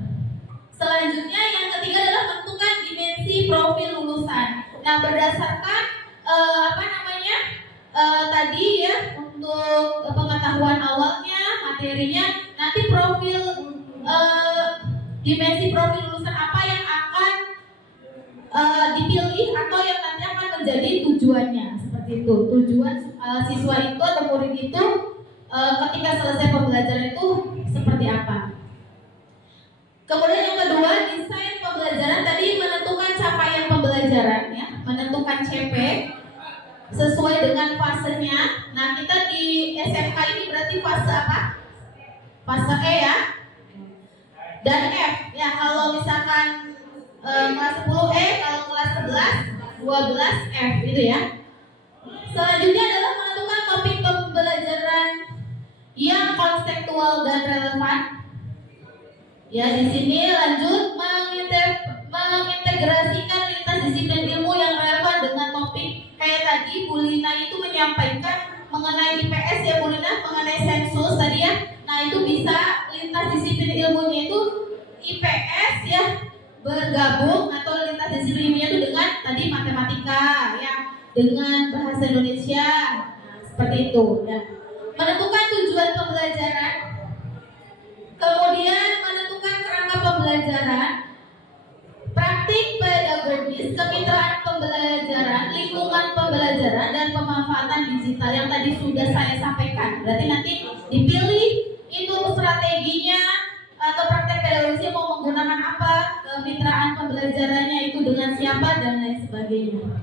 Selanjutnya yang ketiga adalah menentukan dimensi profil lulusan. Nah, berdasarkan tadi ya, untuk pengetahuan awalnya, materinya, nanti profil dimensi profil lulusan apa yang akan dipilih atau yang nanti akan menjadi tujuannya, seperti itu. Tujuan siswa itu atau murid itu ketika selesai pembelajaran itu seperti apa. Kemudian yang kedua, desain pembelajaran tadi menentukan capaian pembelajaran ya, menentukan CP sesuai dengan fasenya. Nah, kita di SMK ini berarti fase apa? Fase E ya. Dan F ya, kalau misalkan kelas 10 E, kalau kelas 11 12 F gitu ya. Selanjutnya adalah menentukan topik pembelajaran yang konseptual dan relevan. Ya, di sini lanjut mengintegrasikan lintas disiplin ilmu yang relevan dengan topik. Kayak tadi Bu Lina itu menyampaikan mengenai IPS ya Bu Lina, mengenai sensus tadi ya. Nah, itu bisa lintas disiplin ilmunya itu IPS ya, bergabung atau lintas disiplin ilmunya itu dengan tadi matematika ya, dengan bahasa Indonesia. Nah, seperti itu ya. Menentukan tujuan pembelajaran, kemudian menentukan kerangka pembelajaran, praktik pedagogi Kuis Kemitraan Pembelajaran, Lingkungan Pembelajaran, dan Pemanfaatan Digital yang tadi sudah saya sampaikan. Berarti nanti dipilih itu strateginya atau praktek pedagogisnya mau menggunakan apa, kemitraan pembelajarannya itu dengan siapa, dan lain sebagainya.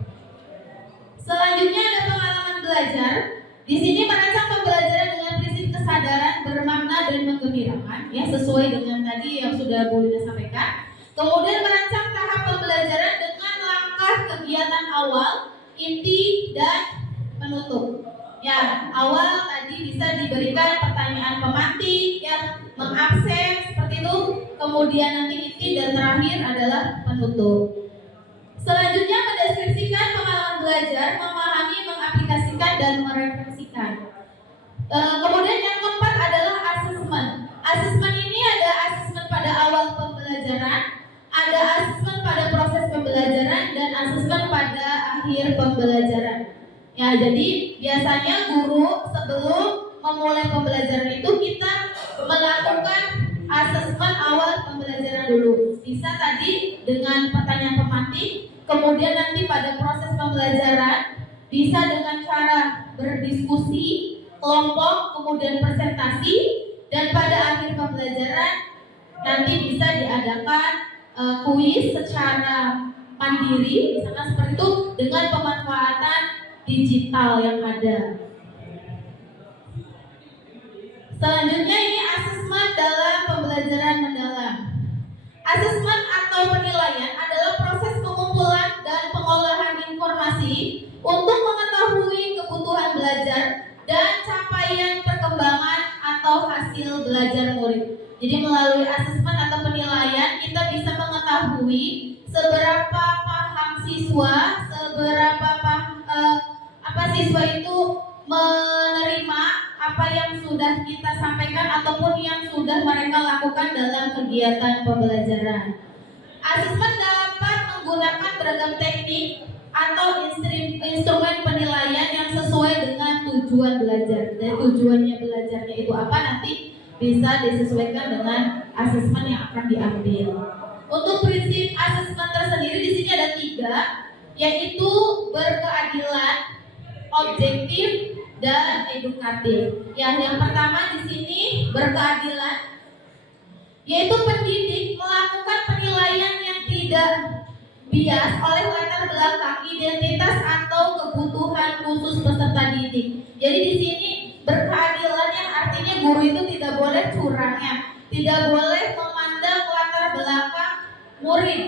Selanjutnya ada pengalaman belajar. Di sini merancang pembelajaran dengan prinsip kesadaran, bermakna, dan menggembirakan, ya sesuai dengan tadi yang sudah Bu Lina sampaikan. Kemudian merancang tahap pembelajaran dengan langkah kegiatan awal, inti, dan penutup. Ya, awal tadi bisa diberikan pertanyaan pemantik, ya, mengabsen seperti itu. Kemudian nanti inti dan terakhir adalah penutup. Selanjutnya mendeskripsikan pengalaman belajar, memahami, mengaplikasikan, dan merefleksikan. Kemudian yang keempat adalah asesmen. Asesmen ini ada asesmen pada awal pembelajaran, ada asesmen pada proses pembelajaran, dan asesmen pada akhir pembelajaran. Ya, jadi biasanya guru sebelum memulai pembelajaran itu kita melakukan asesmen awal pembelajaran dulu. Bisa tadi dengan pertanyaan pemantik, kemudian nanti pada proses pembelajaran bisa dengan cara berdiskusi, kelompok, kemudian presentasi, dan pada akhir pembelajaran nanti bisa diadakan kuis secara mandiri, misalkan seperti itu dengan pemanfaatan digital yang ada. Selanjutnya ini asesmen dalam pembelajaran mendalam. Asesmen atau penilaian adalah proses pengumpulan dan pengolahan informasi untuk mengetahui kebutuhan belajar dan capaian perkembangan atau hasil belajar murid. Jadi melalui asesmen atau penilaian kita bisa mengetahui seberapa paham siswa, seberapa siswa itu menerima apa yang sudah kita sampaikan ataupun yang sudah mereka lakukan dalam kegiatan pembelajaran. Asesmen dapat menggunakan beragam teknik atau instrumen penilaian yang sesuai dengan tujuan belajar. Dan tujuannya belajarnya itu apa nanti bisa disesuaikan dengan asesmen yang akan diambil. Untuk prinsip asesmen tersendiri di sini ada 3, yaitu berkeadilan, objektif, dan edukatif. Ya, yang pertama di sini berkeadilan, yaitu pendidik melakukan penilaian yang tidak bias oleh latar belakang, identitas, atau kebutuhan khusus peserta didik. Jadi di sini berkeadilan yang artinya guru itu tidak boleh curang, ya, tidak boleh memandang latar belakang murid.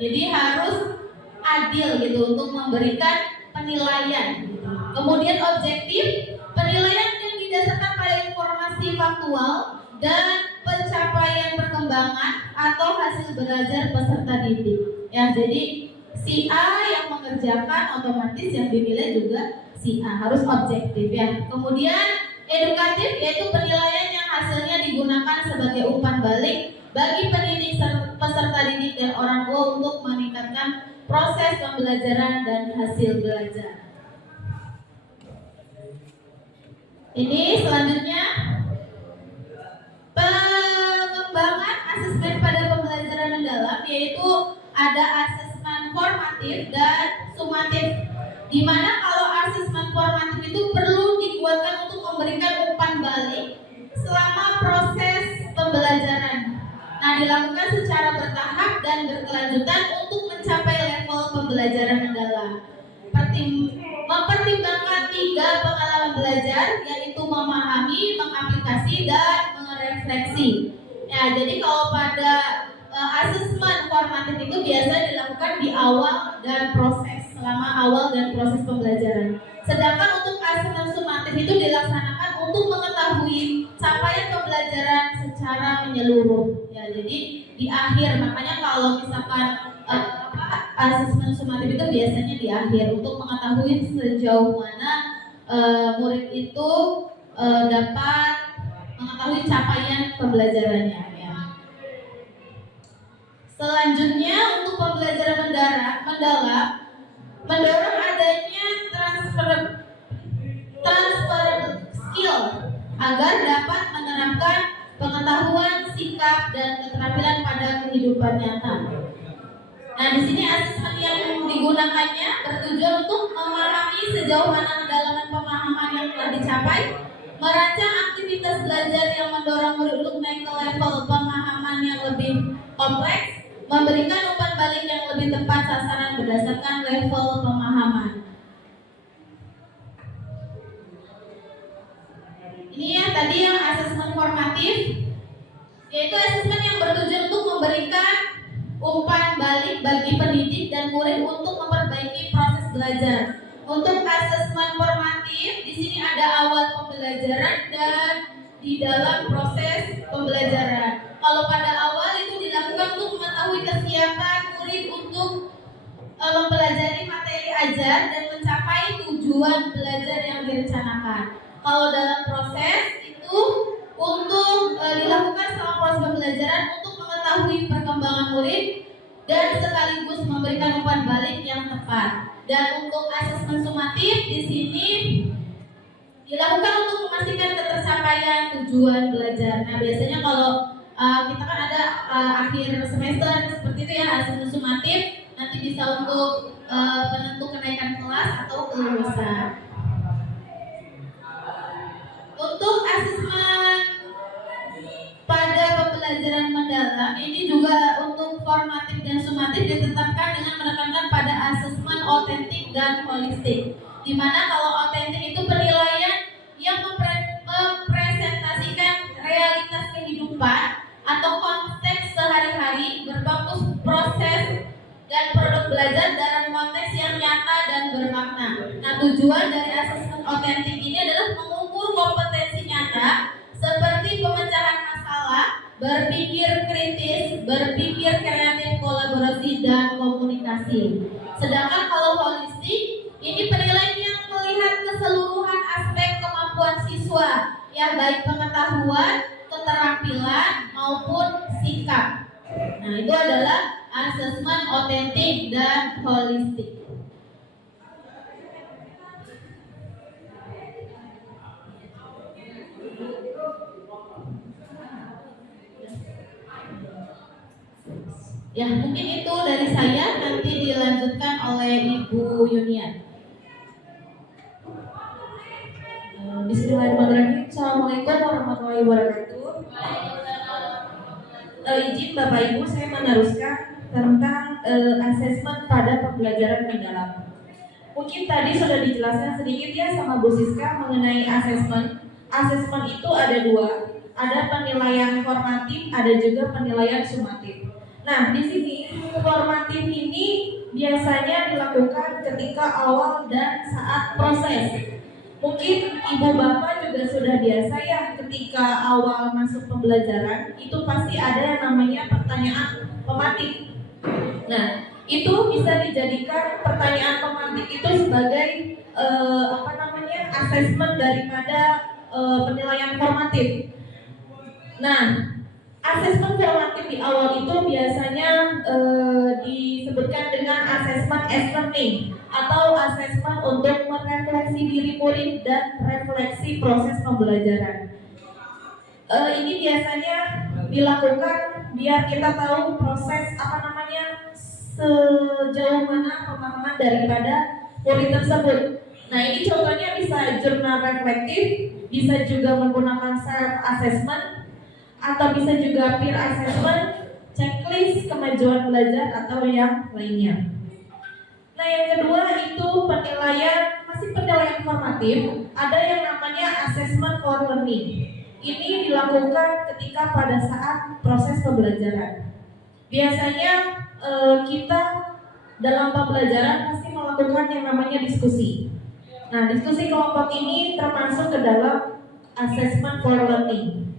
Jadi harus adil gitu untuk memberikan penilaian. Kemudian objektif, penilaian yang didasarkan pada informasi faktual dan pencapaian perkembangan atau hasil belajar peserta didik. Ya, jadi si A yang mengerjakan otomatis yang dinilai juga si A, harus objektif ya. Kemudian edukatif, yaitu penilaian yang hasilnya digunakan sebagai umpan balik bagi pendidik, peserta didik, dan orang tua untuk meningkatkan proses pembelajaran dan hasil belajar. Ini selanjutnya pengembangan asesmen pada pembelajaran mendalam, yaitu ada asesmen formatif dan sumatif. Di mana kalau asesmen formatif itu perlu dikuatkan untuk memberikan umpan balik selama proses pembelajaran. Nah, dilakukan secara bertahap dan berkelanjutan untuk mencapai level pembelajaran mendalam. Mempertimbangkan 3 pengalaman belajar, yaitu memahami, mengaplikasi, dan merefleksi. Ya, jadi kalau pada asesmen formatif itu biasa dilakukan di awal dan proses, selama awal dan proses pembelajaran. Sedangkan untuk asesmen sumatif itu dilaksanakan untuk mengetahui capaian pembelajaran secara menyeluruh. Ya, jadi di akhir, makanya kalau misalkan asesmen sumatif itu biasanya di akhir untuk mengetahui sejauh mana murid itu dapat mengetahui capaian pembelajarannya. Ya. Selanjutnya untuk pembelajaran mendalam, mendorong adanya transfer skill agar dapat menerapkan pengetahuan, sikap, dan keterampilan pada kehidupan nyata. Nah, di sini asesmen yang digunakannya bertujuan untuk memahami sejauh mana kedalaman pemahaman yang telah dicapai, merancang aktivitas belajar yang mendorong murid untuk naik ke level pemahaman yang lebih kompleks, memberikan umpan balik yang lebih tepat sasaran berdasarkan level pemahaman. Ini ya tadi yang asesmen formatif, yaitu asesmen yang bertujuan untuk memberikan umpan balik bagi pendidik dan murid untuk memperbaiki proses belajar. Untuk asesmen formatif, di sini ada awal pembelajaran dan di dalam proses pembelajaran. Kalau pada awal itu dilakukan untuk mengetahui kesiapan murid untuk mempelajari materi ajar dan mencapai tujuan belajar yang direncanakan. Kalau dalam proses itu untuk dilakukan selama proses pembelajaran untuk mengetahui perkembangan murid dan sekaligus memberikan umpan balik yang tepat. Dan untuk asesmen sumatif di sini dilakukan untuk memastikan ketercapaian tujuan belajar. Nah, biasanya kalau kita kan ada akhir semester seperti itu ya, asesmen sumatif nanti bisa untuk penentu kenaikan kelas atau kelulusan. Untuk asesmen pada pembelajaran mendalam ini juga untuk formatif dan sumatif ditetapkan dengan menekankan pada asesmen otentik dan holistik. Di mana kalau otentik itu penilaian yang mempresentasikan realitas kehidupan atau konteks sehari-hari berfokus proses dan produk belajar dalam konteks yang nyata dan bermakna. Nah, tujuan dari asesmen otentik ini adalah mengukur kompetensi nyata seperti pemecahan masalah, berpikir kritis, berpikir kreatif, kolaborasi, dan komunikasi. Sedangkan kalau holistik, ini penilaian yang melihat keseluruhan aspek kemampuan siswa, ya baik pengetahuan, keterampilan, maupun sikap. Nah, itu adalah asesmen otentik dan holistik. Ya, mungkin itu dari saya, nanti dilanjutkan oleh Ibu Yunian. Bismillahirrahmanirrahim. Assalamualaikum warahmatullahi wabarakatuh. Izin Bapak Ibu, saya meneruskan tentang asesmen pada pembelajaran mendalam. Mungkin tadi sudah dijelaskan sedikit ya sama Bu Siska mengenai asesmen. Asesmen itu ada dua, ada penilaian formatif, ada juga penilaian sumatif. Nah, di sini formatif ini biasanya dilakukan ketika awal dan saat proses. Mungkin ibu bapak juga sudah biasa ya ketika awal masuk pembelajaran itu pasti ada yang namanya pertanyaan pematik. Nah, itu bisa dijadikan pertanyaan pematik itu sebagai asesmen daripada penilaian formatif. Nah, asesmen formatif di awal itu biasanya disebutkan dengan asesmen e-learning atau asesmen untuk merefleksi diri murid dan refleksi proses pembelajaran. Ini biasanya dilakukan biar kita tahu proses sejauh mana pemahaman daripada murid tersebut. Nah, ini contohnya bisa jurnal reflektif, bisa juga menggunakan self assessment, atau bisa juga peer assessment, checklist kemajuan belajar atau yang lainnya. Nah, yang kedua itu masih penilaian formatif, ada yang namanya assessment for learning. Ini dilakukan ketika pada saat proses pembelajaran. Biasanya kita dalam pembelajaran pasti melakukan yang namanya diskusi. Nah, diskusi kelompok ini termasuk ke dalam assessment for learning.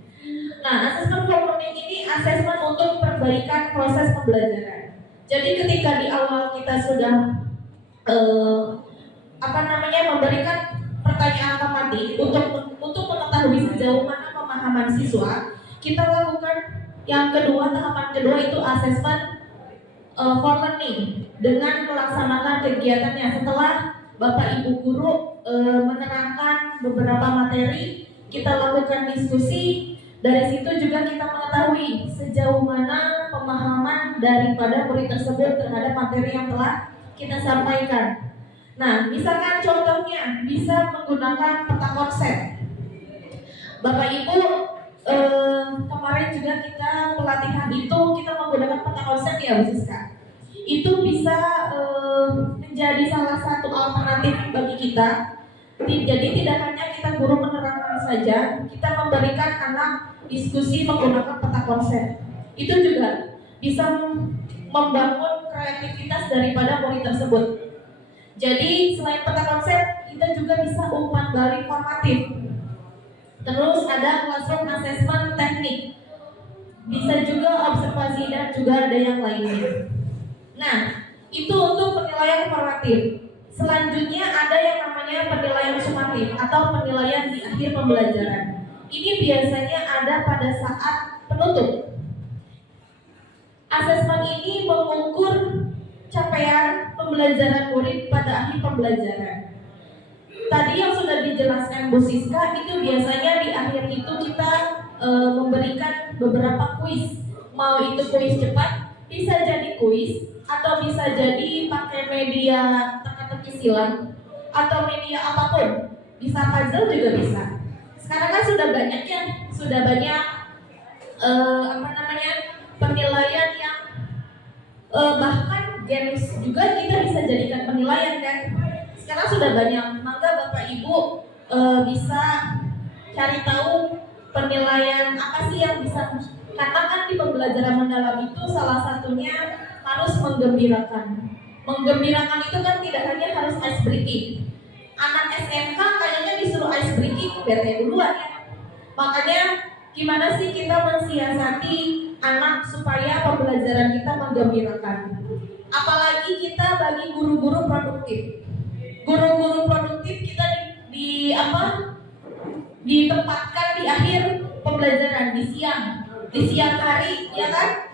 Nah, assessment for learning ini assessment untuk perbaikan proses pembelajaran. Jadi ketika di awal kita sudah memberikan pertanyaan tematik untuk mengetahui sejauh mana pemahaman siswa, kita lakukan yang kedua, tahapan kedua itu assessment for learning dengan melaksanakan kegiatannya. Setelah Bapak Ibu guru menerangkan beberapa materi, kita lakukan diskusi. Dari situ juga kita mengetahui sejauh mana pemahaman daripada murid tersebut terhadap materi yang telah kita sampaikan. Nah, misalkan contohnya bisa menggunakan peta konsep. Bapak Ibu, kemarin juga kita pelatihan itu kita menggunakan peta konsep ya Bu Siska. Itu bisa menjadi salah satu alternatif bagi kita. Jadi tidak hanya kita guru menerangkan saja, kita memberikan anak diskusi menggunakan peta konsep. Itu juga bisa membangun kreativitas daripada murid tersebut. Jadi selain peta konsep, kita juga bisa umpan balik formatif. Terus ada classroom assessment teknik. Bisa juga observasi dan juga ada yang lainnya. Nah, itu untuk penilaian formatif. Selanjutnya ada yang namanya penilaian sumatif atau penilaian di akhir pembelajaran. Ini biasanya ada pada saat penutup. Asesmen ini mengukur capaian pembelajaran murid pada akhir pembelajaran. Tadi yang sudah dijelaskan Bu Siska, itu biasanya di akhir itu kita memberikan beberapa kuis. Mau itu kuis cepat, bisa jadi kuis, atau bisa jadi pakai media teka-teki silang, atau media apapun. Bisa puzzle juga bisa. Sekarang kan sudah banyak ya, sudah banyak penilaian yang bahkan games juga kita bisa jadikan penilaian kan. Sekarang sudah banyak, maka Bapak Ibu bisa cari tahu penilaian apa sih yang bisa, karena kan di pembelajaran mendalam itu salah satunya harus menggembirakan. Menggembirakan itu kan tidak hanya harus ice breaking. Anak SMK kayaknya disuruh ice breaking bete duluan ya. Makanya gimana sih kita mensiasati anak supaya pembelajaran kita menggembirakan. Apalagi kita bagi guru-guru produktif. Guru-guru produktif kita ditempatkan di akhir pembelajaran di siang hari ya kan,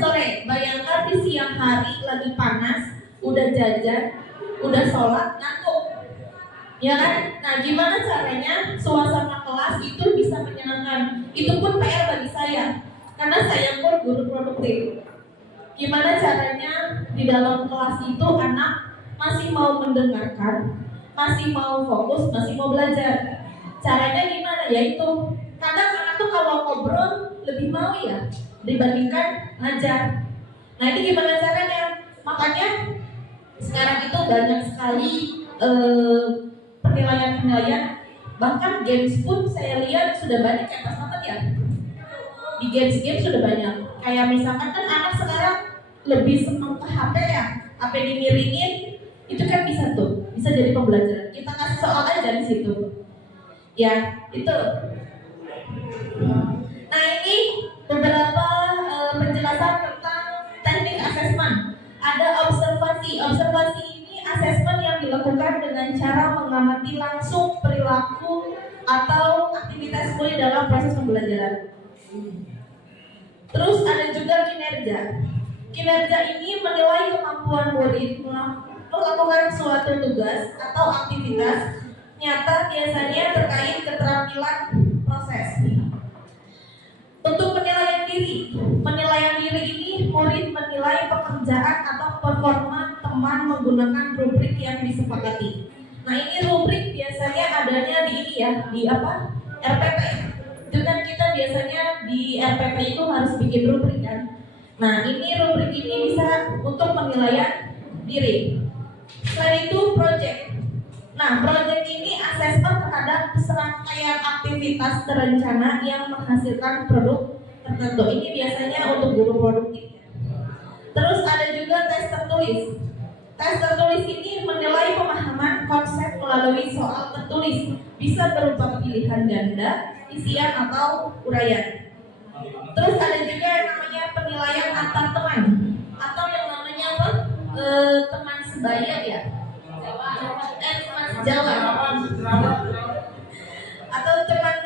sore. Bayangkan di siang hari lagi panas, udah jajan, udah sholat, ngantuk ya kan. Nah, gimana caranya suasana kelas itu bisa menyenangkan? Itu pun PR bagi saya, karena saya pun guru produktif. Gimana caranya di dalam kelas itu anak masih mau mendengarkan, masih mau fokus, masih mau belajar. Caranya gimana? Yaitu kadang anak tuh kalau ngobrol lebih mau ya dibandingkan ngajar. Nah, ini gimana caranya? Makanya sekarang itu banyak sekali penilaian. Bahkan games pun saya lihat sudah banyak ya, pas banget ya. Di games sudah banyak. Kayak misalkan kan anak sekarang lebih senang ke HP ya, HP dimiringin, itu kan bisa jadi pembelajaran. Kita kasih soal aja di situ. Ya, itu. Nah, ini beberapa penjelasan tentang teknik asesmen. Ada observasi. Observasi ini asesmen yang dilakukan dengan cara mengamati langsung perilaku atau aktivitas murid dalam proses pembelajaran. Terus ada juga kinerja. Kinerja ini menilai kemampuan murid melakukan suatu tugas atau aktivitas nyata, biasanya terkait keterampilan proses. Untuk penilaian diri ini murid menilai pekerjaan atau performa teman menggunakan rubrik yang disepakati. Nah, ini rubrik biasanya adanya di ini ya, di RPP. Itu kan kita biasanya di RPP itu harus bikin rubrik kan. Nah, ini rubrik ini bisa untuk penilaian diri. Selain itu project. Nah, project ini asesmen terhadap serangkaian aktivitas terencana yang menghasilkan produk tertentu. Ini biasanya untuk guru produktif. Terus ada juga tes tertulis. Tes tertulis ini menilai pemahaman konsep melalui soal tertulis. Bisa berupa pilihan ganda, isian atau uraian. Terus ada juga yang namanya penilaian antar teman, atau yang namanya teman sebaya ya, teman sejawat, atau teman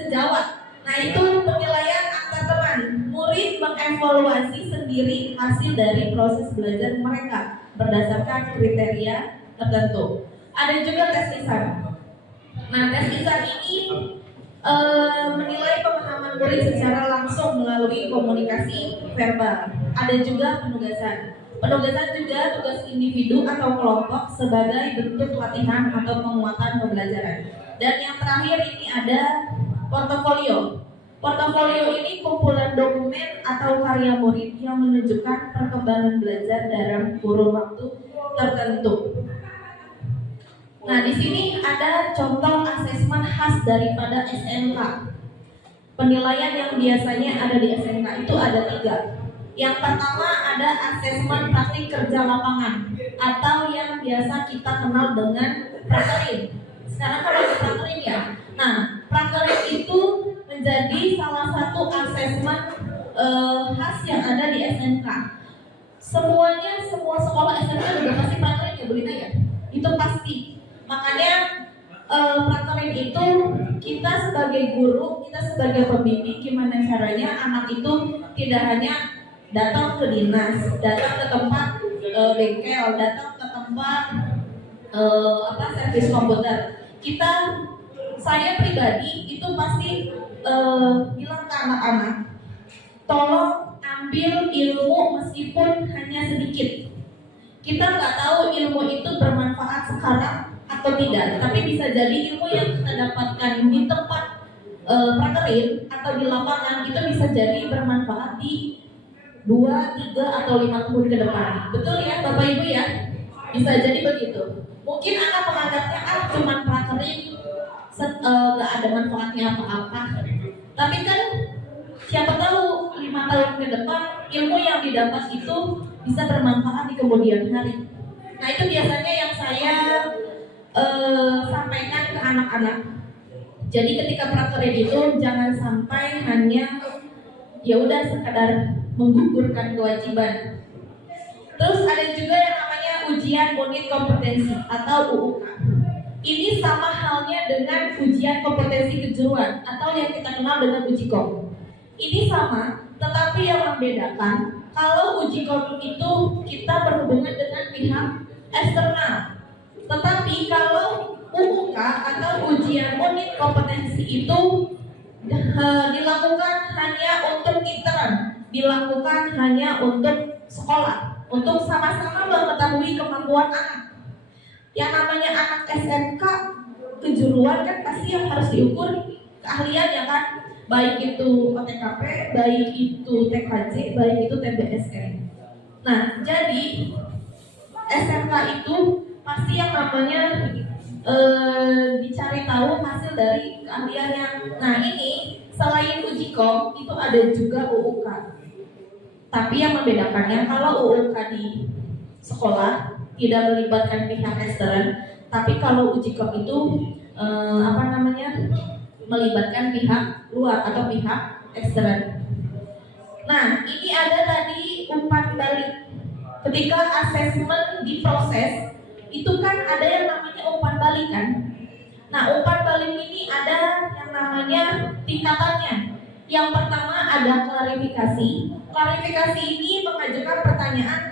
sejawat. Nah, itu penilaian antar teman. Murid mengevaluasi sendiri hasil dari proses belajar mereka berdasarkan kriteria tertentu. Ada juga tes lisan. Nah, tes lisan ini menilai pemahaman murid secara langsung melalui komunikasi verbal. Ada juga penugasan. Penugasan juga tugas individu atau kelompok sebagai bentuk latihan atau penguatan pembelajaran. Dan yang terakhir ini ada portofolio. Portofolio ini kumpulan dokumen atau karya murid yang menunjukkan perkembangan belajar dalam kurun waktu tertentu. Nah, di sini ada contoh asesmen khas daripada SMK. Penilaian yang biasanya ada di SMK itu ada 3. Yang pertama ada asesmen praktik kerja lapangan atau yang biasa kita kenal dengan prakerin. Sekarang kalau di prakerin ya. Nah, prakerin itu menjadi salah satu asesmen khas yang ada di SMK. Semua sekolah SMK juga pasti prakerin ya, Bu Lina ya. Itu pasti. Makanya prakerin itu kita sebagai guru, kita sebagai pembimbing, gimana caranya anak itu tidak hanya datang ke dinas, datang ke tempat bengkel, datang ke tempat servis komputer. Saya pribadi itu pasti bilang ke anak-anak, tolong ambil ilmu meskipun hanya sedikit. Kita nggak tahu ilmu itu bermanfaat sekarang atau tidak, tapi bisa jadi ilmu yang kita dapatkan di tempat prakerin atau di lapangan itu bisa jadi bermanfaat di 2, 3, atau 5 tahun ke depan. Betul ya Bapak Ibu ya? Bisa jadi begitu. Mungkin anak menganggapnya cuman prakerin gak ada manfaatnya apa-apa. Tapi kan siapa tahu 5 tahun ke depan ilmu yang didapat itu bisa bermanfaat di kemudian hari. Nah, itu biasanya yang saya sampaikan ke anak-anak. Jadi ketika prakerin itu jangan sampai hanya ya udah sekadar menggugurkan kewajiban. Terus ada juga yang namanya ujian unit kompetensi atau UUK. Ini sama halnya dengan ujian kompetensi kejuruan atau yang kita kenal dengan uji kom. Ini sama, tetapi yang membedakan kalau uji kom itu kita berhubungan dengan pihak eksternal. Tetapi kalau UUK atau ujian unit kompetensi itu dilakukan hanya untuk intern, dilakukan hanya untuk sekolah, untuk sama-sama mengetahui kemampuan anak. Yang namanya anak SMK kejuruan kan pasti yang harus diukur keahlian ya kan, baik itu OTKP, baik itu TKJ, baik itu TBSN. Nah, jadi SMK itu pasti yang namanya dicari tahu hasil dari keahliannya. Nah, ini selain uji kom itu ada juga UUK. Tapi yang membedakannya kalau UUK di sekolah tidak melibatkan pihak ekstern, tapi kalau uji kom itu melibatkan pihak luar atau pihak ekstern. Nah, ini ada tadi umpan balik. Ketika asesmen diproses, itu kan ada yang namanya umpan balik kan. Nah, umpan balik ini ada yang namanya tingkatannya. Yang pertama ada klarifikasi. Klarifikasi ini mengajukan pertanyaan,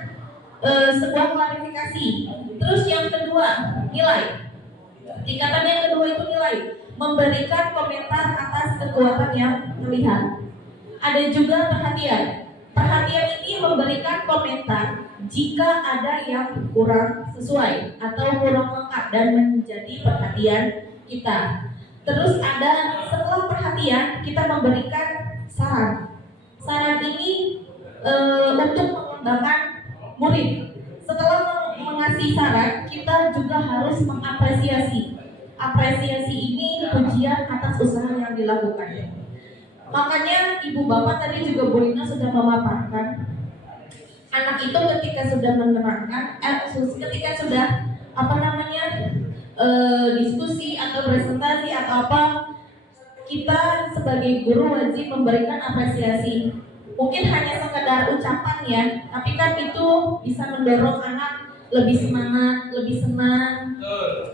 sebuah klarifikasi. Terus yang kedua, nilai. Tingkatan yang kedua itu nilai, memberikan komentar atas kekuatan yang terlihat. Ada juga perhatian. Perhatian ini memberikan komentar jika ada yang kurang sesuai atau kurang lengkap dan menjadi perhatian kita. Terus ada setelah perhatian kita memberikan saran. Saran ini untuk mengembangkan murid. Setelah mengasih saran, kita juga harus mengapresiasi. Apresiasi ini pujian atas usaha yang dilakukan. Makanya ibu bapak tadi juga Bu Lina sudah memaparkan, anak itu ketika sudah menerangkan, ketika sudah diskusi atau presentasi atau apa, kita sebagai guru wajib memberikan apresiasi. Mungkin hanya sekedar ucapan ya, tapi kan itu bisa mendorong anak lebih semangat, lebih senang.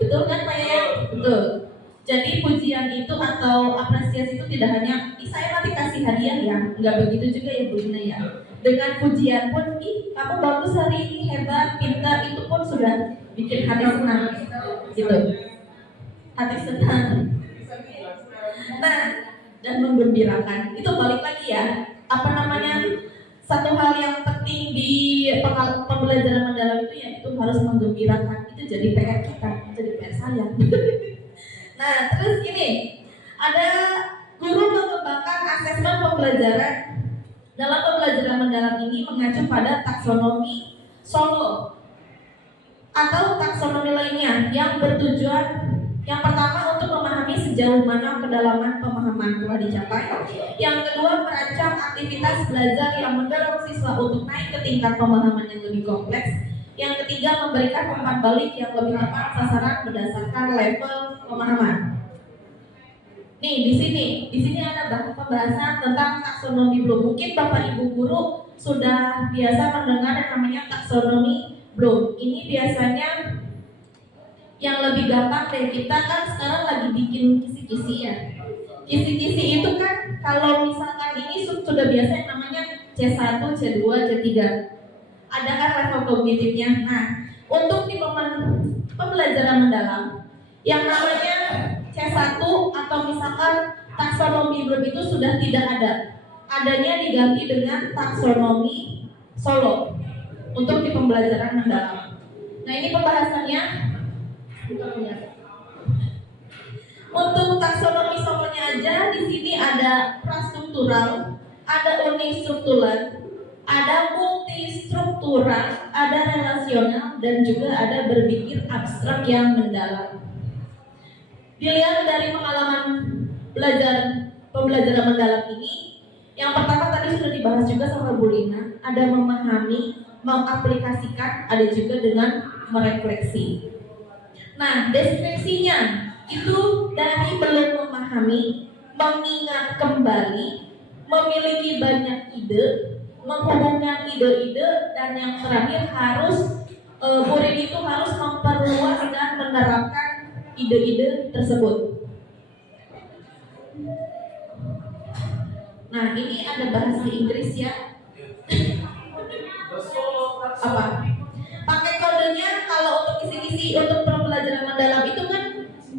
Betul kan Pak ya? Betul. Jadi pujian itu atau apresiasi itu tidak hanya saya nanti kasih hadiah ya, nggak begitu juga ya Bu Lina ya. Dengan pujian pun, kamu bagus hari ini, hebat, pintar, itu pun sudah bikin hati senang, gitu. Hati senang. Nah, dan menggembirakan. Itu balik lagi ya. Apa namanya? Satu hal yang penting di pembelajaran mendalam itu ya itu harus menggembirakan. Itu jadi PR kita, jadi PR saya. Nah, terus gini, ada guru mengembangkan asesmen pembelajaran. Dalam pembelajaran mendalam ini mengacu pada taksonomi Solo atau taksonomi lainnya yang bertujuan yang pertama untuk memahami sejauh mana kedalaman pemahaman telah dicapai. Yang kedua, merancang aktivitas belajar yang mendorong siswa untuk naik ke tingkat pemahaman yang lebih kompleks. Yang ketiga, memberikan umpan balik yang lebih tepat sasaran berdasarkan level pemahaman. Nih, di sini ada pembahasan tentang taksonomi Bloom. Mungkin Bapak Ibu guru sudah biasa mendengar yang namanya taksonomi Bloom. Ini biasanya yang lebih gampang dari kita kan sekarang lagi bikin kisi-kisi ya. Kisi-kisi itu kan kalau misalkan ini sudah biasa yang namanya C1, C2, C3. Ada kan level kognitifnya. Nah, untuk di pembelajaran mendalam yang namanya C1 atau misalkan taksonomi Bloom itu sudah tidak ada. Adanya diganti dengan taksonomi Solo untuk di pembelajaran mendalam. Nah, ini pembahasannya. Untuk taksonomi Solonya aja di sini ada prastruktural, ada unistruktural, ada multistruktural, ada relasional, dan juga ada berpikir abstrak yang mendalam. Dilihat dari pengalaman pembelajaran mendalam ini, yang pertama tadi sudah dibahas juga sama Bu Lina, ada memahami, mengaplikasikan, ada juga dengan merefleksi. Nah, deskripsinya itu dari belum memahami, mengingat kembali, memiliki banyak ide, menghubungkan ide-ide, dan yang terakhir harus murid itu harus memperluas dan menerapkan ide-ide tersebut. Nah, ini ada bahasa Inggris ya. Apa? Pakai kodenya kalau untuk kisi-kisi untuk pembelajaran mendalam itu kan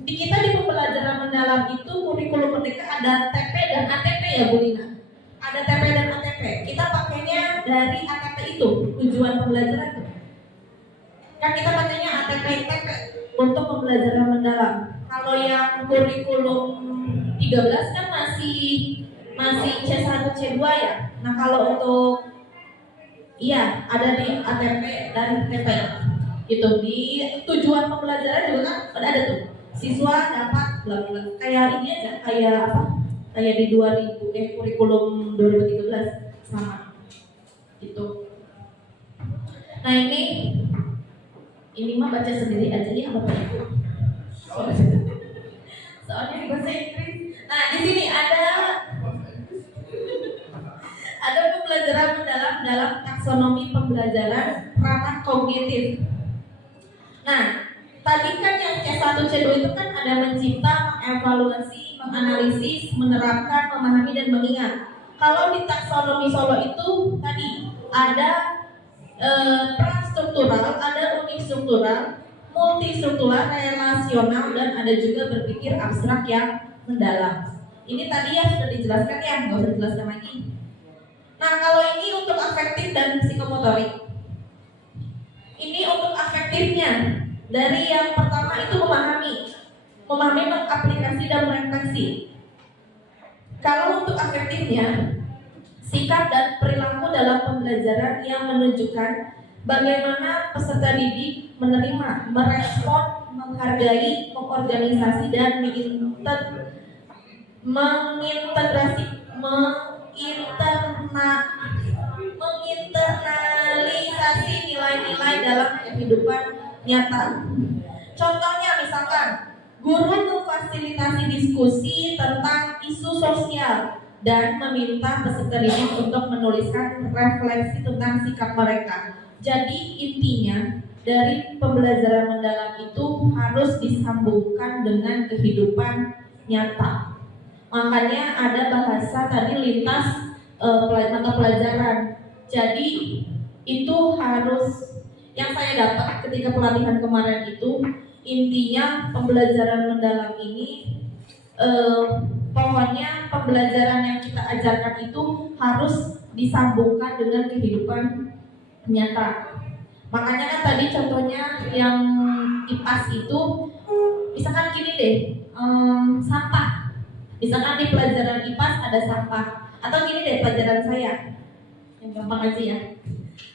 di kita di pembelajaran mendalam itu kurikulum merdeka ada TP dan ATP ya Bu Lina. Ada TP dan ATP. Kita pakainya dari ATP itu tujuan pembelajaran itu. Kan kita pakainya ATP TP untuk pembelajaran mendalam. Kalau yang kurikulum 13 kan masih C1 C2 ya. Nah, kalau untuk iya, ada di ATP dan TP. Itu di tujuan pembelajaran juga kan ada tuh. Siswa dapat bla bla. Kayak ini aja, kayak apa? Kayak di kurikulum 2013 sama. Gitu. Nah, ini mah baca sendiri aja ya Bapak Ibu. Soalnya di bahasa Inggris. Nah, di sini ada pembelajaran mendalam dalam taksonomi pembelajaran ranah kognitif. Nah, tadi kan yang C1, C2 itu kan ada mencipta, mengevaluasi, menganalisis, menerapkan, memahami, dan mengingat. Kalau di taksonomi Solo itu tadi ada prastruktural, ada unistruktural, multistruktural, relasional, dan ada juga berpikir abstrak yang mendalam. Ini tadi ya sudah dijelaskan ya, nggak usah dijelaskan lagi. Nah, kalau ini untuk afektif dan psikomotorik. Ini untuk afektifnya. Dari yang pertama itu memahami, mengaplikasi dan merefleksi. Kalau untuk afektifnya, sikap dan perilaku dalam pembelajaran yang menunjukkan bagaimana peserta didik menerima, merespon, menghargai, mengorganisasi, dan menginternalisasi nilai-nilai dalam kehidupan nyata. Contohnya misalkan guru memfasilitasi diskusi tentang isu sosial dan meminta peserta didik untuk menuliskan refleksi tentang sikap mereka. Jadi intinya dari pembelajaran mendalam itu harus disambungkan dengan kehidupan nyata. Makanya ada bahasa tadi lintas mata pelajaran. Jadi itu harus yang saya dapat ketika pelatihan kemarin itu intinya pembelajaran mendalam ini pokoknya pembelajaran yang kita ajarkan itu harus disambungkan dengan kehidupan nyata. Makanya kan tadi contohnya yang IPAS itu, misalkan gini deh, sampah. Misalkan di pelajaran IPAS ada sampah, atau gini deh pelajaran saya, yang gampang aja ya.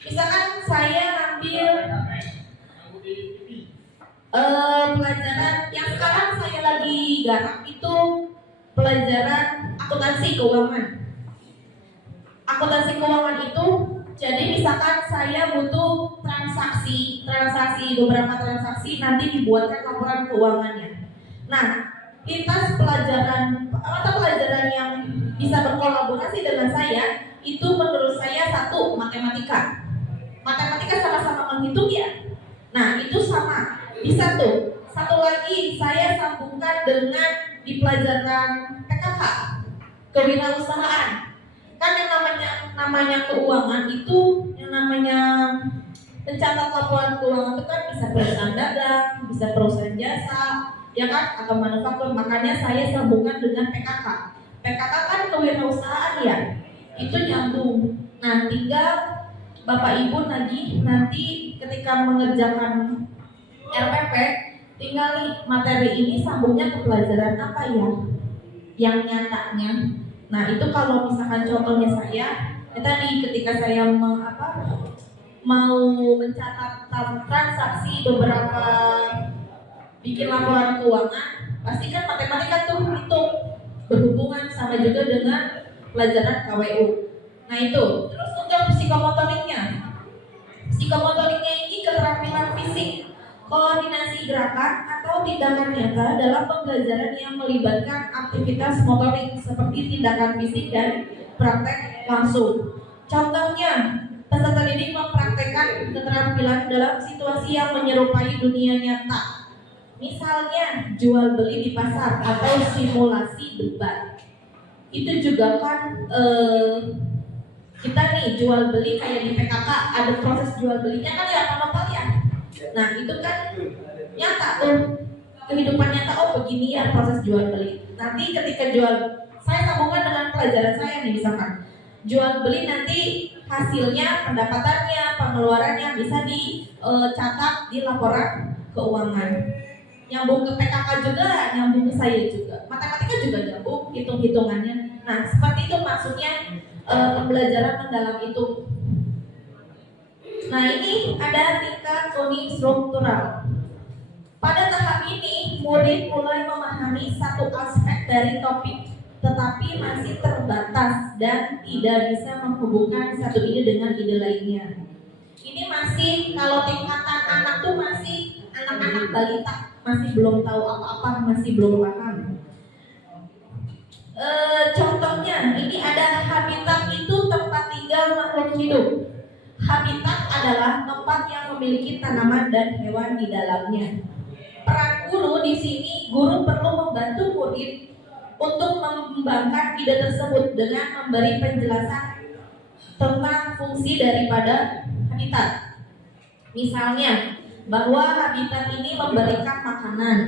Misalkan saya ambil pelajaran yang sekarang saya lagi garap itu pelajaran akuntansi keuangan. Akuntansi keuangan itu, jadi misalkan saya butuh transaksi beberapa transaksi, nanti dibuatkan laporan keuangannya. Nah, lintas mata pelajaran yang bisa berkolaborasi dengan saya itu menurut saya satu, matematika. Matematika sama-sama menghitung ya. Nah, itu sama. Bisa tuh. Satu lagi saya sambungkan dengan di pelajaran PKK, kewirausahaan. Kan yang namanya keuangan itu, yang namanya mencatat laporan keuangan itu kan bisa perusahaan dagang, bisa perusahaan jasa, ya kan, atau manufaktur. Makanya saya sambungkan dengan PKK. PKK kan kewirausahaan ya, itu nyambung. Nah, tinggal Bapak Ibu nanti ketika mengerjakan RPP, tinggal nih materi ini sambungnya ke pelajaran apa ya, yang nyatanya. Nah, itu kalau misalkan contohnya saya, tadi ketika saya mau mencatat transaksi beberapa, bikin laporan keuangan, pasti kan matematika tuh hitung, berhubungan sama juga dengan pelajaran KWU. Nah itu, terus untuk psikomotoriknya ini keterampilan fisik, koordinasi gerakan atau tindakan nyata dalam pembelajaran yang melibatkan aktivitas motorik seperti tindakan fisik dan praktek langsung. Contohnya, peserta didik mempraktekkan keterampilan dalam situasi yang menyerupai dunia nyata. Misalnya jual beli di pasar atau simulasi debat. Itu juga kan kita nih jual beli kayak di PKK ada proses jual belinya kan ya Pak ya. Nah itu kan nyata tuh, kehidupan nyata, oh begini ya proses jual beli. Nanti ketika saya sambungkan dengan pelajaran saya nih, misalkan jual beli nanti hasilnya, pendapatannya, pengeluarannya bisa dicatat di laporan keuangan. Nyambung ke PKK juga, nyambung ke saya juga. Matematika juga nyambung, hitung-hitungannya. Nah seperti itu maksudnya pembelajaran mendalam itu. Nah ini ada tingkat unistruktural. Pada tahap ini, murid mulai memahami satu aspek dari topik, tetapi masih terbatas dan tidak bisa menghubungkan satu ide dengan ide lainnya. Ini masih, kalau tingkatan anak tuh masih anak-anak balita, masih belum tahu apa-apa, masih belum paham. Contohnya, ini ada habitat itu tempat tinggal makhluk hidup. Habitat adalah tempat yang memiliki tanaman dan hewan di dalamnya. Peran guru di sini, guru perlu membantu murid untuk mengembangkan ide tersebut dengan memberi penjelasan tentang fungsi daripada habitat. Misalnya, bahwa habitat ini memberikan makanan,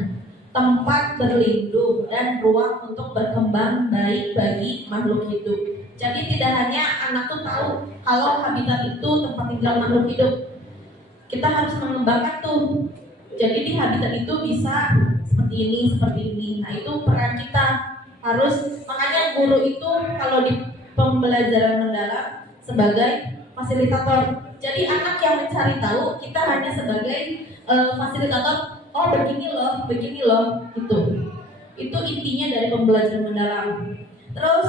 tempat berlindung, dan ruang untuk berkembang baik bagi makhluk hidup. Jadi tidak hanya anak tuh tahu kalau habitat itu tempat tinggal makhluk hidup, kita harus mengembangkan tuh. Jadi di habitat itu bisa seperti ini. Nah itu peran kita harus, makanya guru itu kalau di pembelajaran mendalam sebagai fasilitator. Jadi anak yang mencari tahu, kita hanya sebagai fasilitator. Oh begini loh, gitu. Itu intinya dari pembelajaran mendalam. Terus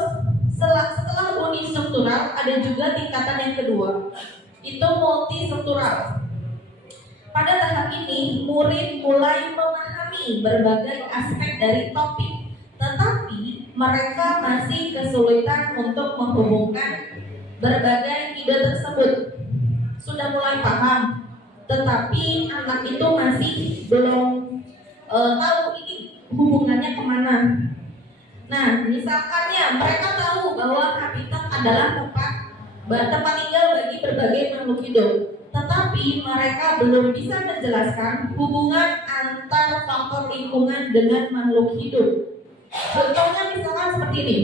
setelah unistruktural ada juga tingkatan yang kedua, itu multistruktural. Pada tahap ini murid mulai memahami berbagai aspek dari topik, tetapi mereka masih kesulitan untuk menghubungkan berbagai ide tersebut. Sudah mulai paham, tetapi anak itu masih belum tahu ini hubungannya kemana. Nah, misalkannya mereka tahu bahwa habitat adalah tempat tinggal bagi berbagai makhluk hidup, tetapi mereka belum bisa menjelaskan hubungan antar faktor lingkungan dengan makhluk hidup. Contohnya misalkan seperti ini.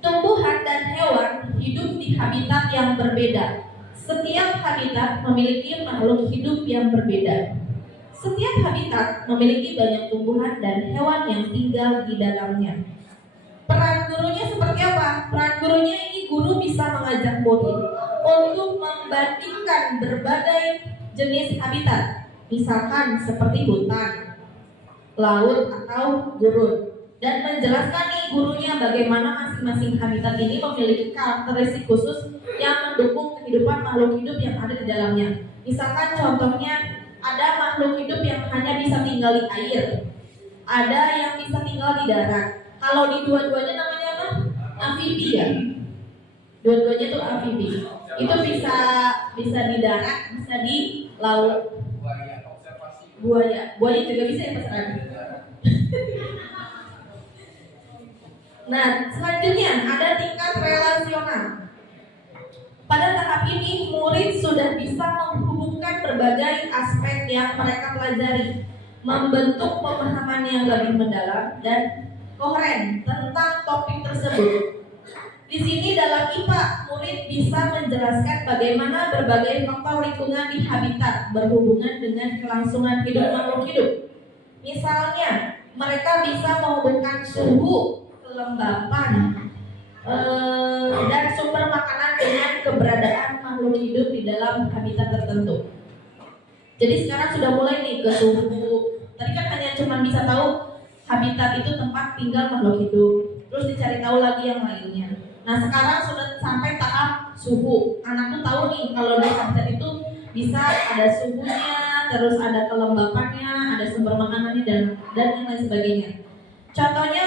Tumbuhan dan hewan hidup di habitat yang berbeda. Setiap habitat memiliki makhluk hidup yang berbeda. Setiap habitat memiliki banyak tumbuhan dan hewan yang tinggal di dalamnya. Peran gurunya seperti apa? Peran gurunya ini guru bisa mengajak murid untuk membandingkan berbagai jenis habitat, misalkan seperti hutan, laut, atau gurun, dan menjelaskan nih gurunya bagaimana masing-masing habitat ini memiliki karakteristik khusus yang mendukung kehidupan makhluk hidup yang ada di dalamnya. Misalkan contohnya ada makhluk hidup yang hanya bisa tinggal di air, ada yang bisa tinggal di darat. Kalau di dua-duanya namanya apa? Amfibi ya. Dua-duanya tuh amfibi. Itu bisa di darat, bisa di laut. Buaya juga bisa ya pesan. Nah, selanjutnya ada tingkat relasional. Pada tahap ini, murid sudah bisa menghubungkan berbagai aspek yang mereka pelajari, membentuk pemahaman yang lebih mendalam dan koheren tentang topik tersebut. Di sini dalam IPA, murid bisa menjelaskan bagaimana berbagai faktor lingkungan di habitat berhubungan dengan kelangsungan hidup makhluk hidup. Misalnya, mereka bisa menghubungkan suhu, kelembapan, dan sumber makanan dengan keberadaan makhluk hidup di dalam habitat tertentu. Jadi sekarang sudah mulai nih ke suhu. Tadi kan hanya cuma bisa tahu habitat itu tempat tinggal makhluk hidup, terus dicari tahu lagi yang lainnya. Nah sekarang sudah sampai tahap suhu. Anak tuh tahu nih kalau di habitat itu bisa ada suhunya, terus ada kelembapannya, ada sumber makanannya dan yang lain sebagainya. Contohnya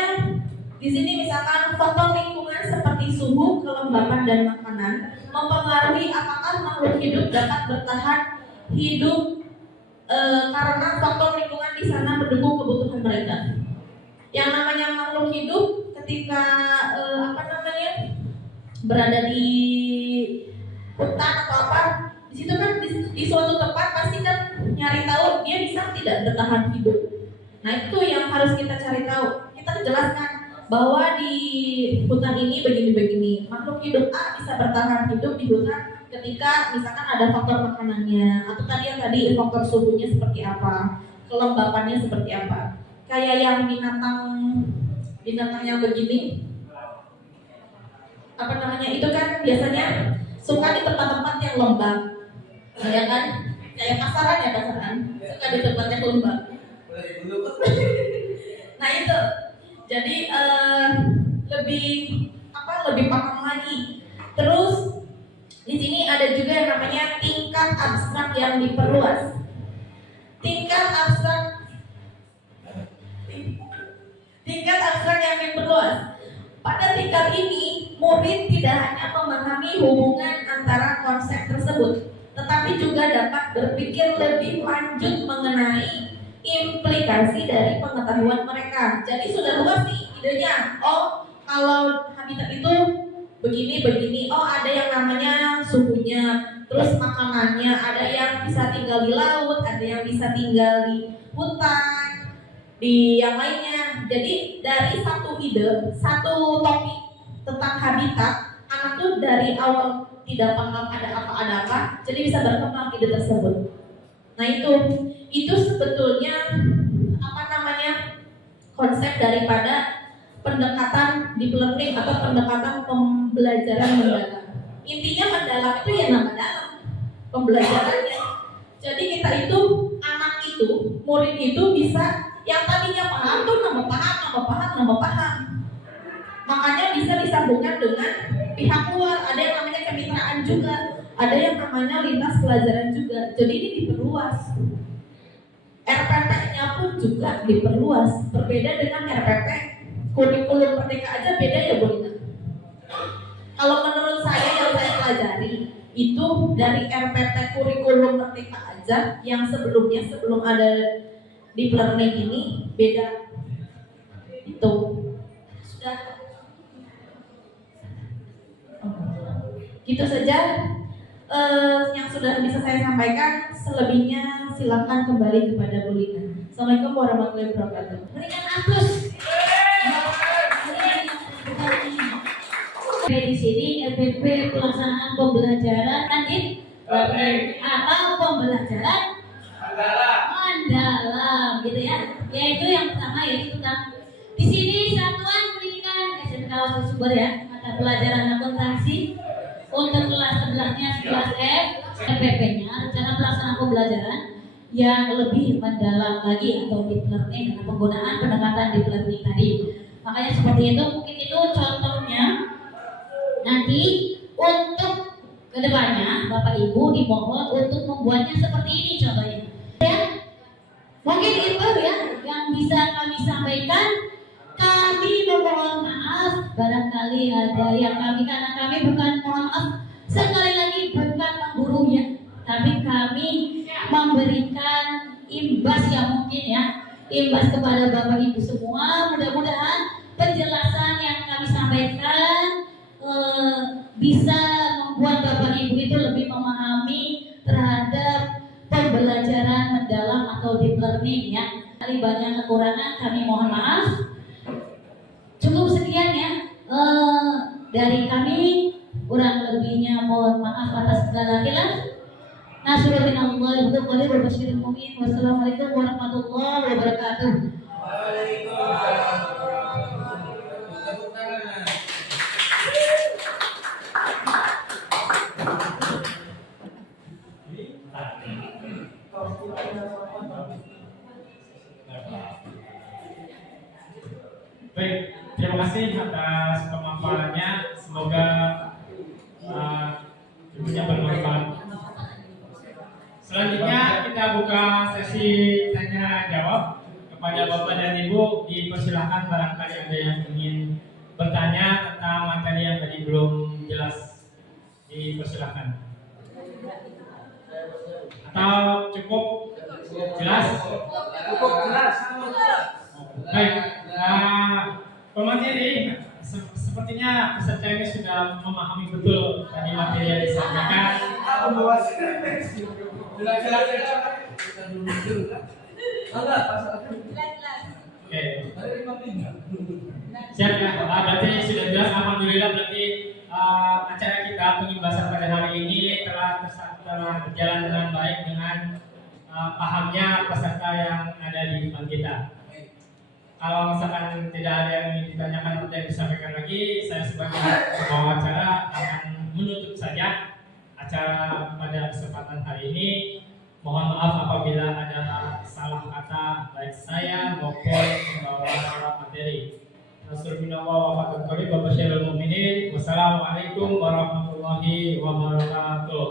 di sini misalkan faktor lingkungan seperti suhu, kelembapan dan makanan mempengaruhi apakah makhluk hidup dapat bertahan hidup karena faktor lingkungan di sana mendukung kebutuhan mereka. Yang namanya makhluk hidup ketika berada di hutan atau apa, di situ kan di suatu tempat pasti kan nyari tahu dia bisa tidak bertahan hidup. Nah itu yang harus kita cari tahu. Kita jelaskan bahwa di hutan ini begini-begini. Makhluk hidup A bisa bertahan hidup di hutan ketika misalkan ada faktor makanannya, atau tadi faktor suhunya seperti apa, kelembapannya seperti apa. Kayak yang binatang yang begini, itu kan biasanya suka di tempat-tempat yang lembab, ya kan? Kayak pasaran, suka di tempat yang lembab. Nah itu, jadi lebih paham lagi. Terus di sini ada juga yang namanya tingkat abstrak yang diperluas. Tingkat abstrak yang diperluas. Pada tingkat ini, murid tidak hanya memahami hubungan antara konsep tersebut, tetapi juga dapat berpikir lebih lanjut mengenai implikasi dari pengetahuan mereka. Jadi sudah luas nih idenya. Oh, kalau habitat itu begini. Oh, ada yang namanya suhunya, terus makanannya, ada yang bisa tinggal di laut, ada yang bisa tinggal di hutan, di yang lainnya. Jadi dari satu ide, satu topik tentang habitat, anak tuh dari awal tidak paham ada apa, jadi bisa berkembang ide tersebut. Nah itu sebetulnya konsep daripada pendekatan deep learning atau pendekatan pembelajaran mendalam. Intinya mendalam itu ya nama dalam pembelajarannya. Jadi kita itu, anak itu, murid itu bisa yang tadinya paham tuh nambah paham. Makanya bisa disambungkan dengan pihak luar. Ada yang namanya kemitraan juga, ada yang namanya lintas pelajaran juga. Jadi ini diperluas. RPP-nya pun juga diperluas. Berbeda dengan RPP kurikulum merdeka aja beda ya Bu Lina. Kalau menurut saya yang saya pelajari itu dari RPP kurikulum merdeka aja yang sebelumnya sebelum ada deep learning ini beda. Itu sudah gitu saja yang sudah bisa saya sampaikan. Selebihnya silakan kembali kepada Bu Lina. Assalamualaikum warahmatullahi wabarakatuh. Berikan aplaus. di sini LPP pelaksanaan pembelajaran lanjut atau pembelajaran mendalam gitu ya. Yaitu yang pertama yaitu tentang di sini Satuan Pendidikan SMK Waspada Sumber ya, mata pelajaran akuntansi untuk kelas 11-nya 11F, LPP-nya rencana pelaksanaan pembelajaran yang lebih mendalam lagi atau deep learning dengan penggunaan pendekatan deep learning tadi. Makanya seperti itu, mungkin itu contohnya. Nanti untuk kedepannya Bapak Ibu dimohon untuk membuatnya seperti ini contohnya. Ya, mungkin itu ya yang bisa kami sampaikan. Kami memohon maaf barangkali ada yang karena kami bukan mohon maaf sekali lagi bukan menggurui ya, tapi kami memberikan imbas yang mungkin ya, imbas kepada Bapak Ibu semua. Mudah-mudahan penjelasan yang kami sampaikan bisa membuat Bapak Ibu itu lebih memahami terhadap pembelajaran mendalam atau deep learning ya. Kali banyak kekurangan kami mohon maaf. Cukup sekian ya dari kami, kurang lebihnya mohon maaf atas segala khilaf. Nasrullah untuk kali berbasyirin mu'min. Wassalamualaikum warahmatullahi wabarakatuh. Baik, terima kasih atas pemaparannya. Semoga ilmunya bermanfaat. Selanjutnya kita buka sesi tanya jawab kepada Bapak dan Ibu. Dipersilahkan barangkali ada yang ingin bertanya tentang materi yang tadi belum jelas. Dipersilahkan. Atau cukup jelas? Cukup jelas. Baik, pemateri sepertinya peserta ini sudah memahami betul tadi materi yang disampaikan. Oke. Siap ya, berarti sudah jelas. Alhamdulillah berarti acara kita pengimbasan pada hari ini telah berjalan dengan baik dengan pahamnya peserta yang ada di depan kita. Kalau misalkan tidak ada yang ingin ditanyakan atau yang disampaikan lagi, saya sebagai pembawa acara akan menutup saja acara pada kesempatan hari ini. Mohon maaf apabila ada salah kata baik saya maupun pembawa materi. Wassalamualaikum warahmatullahi wabarakatuh.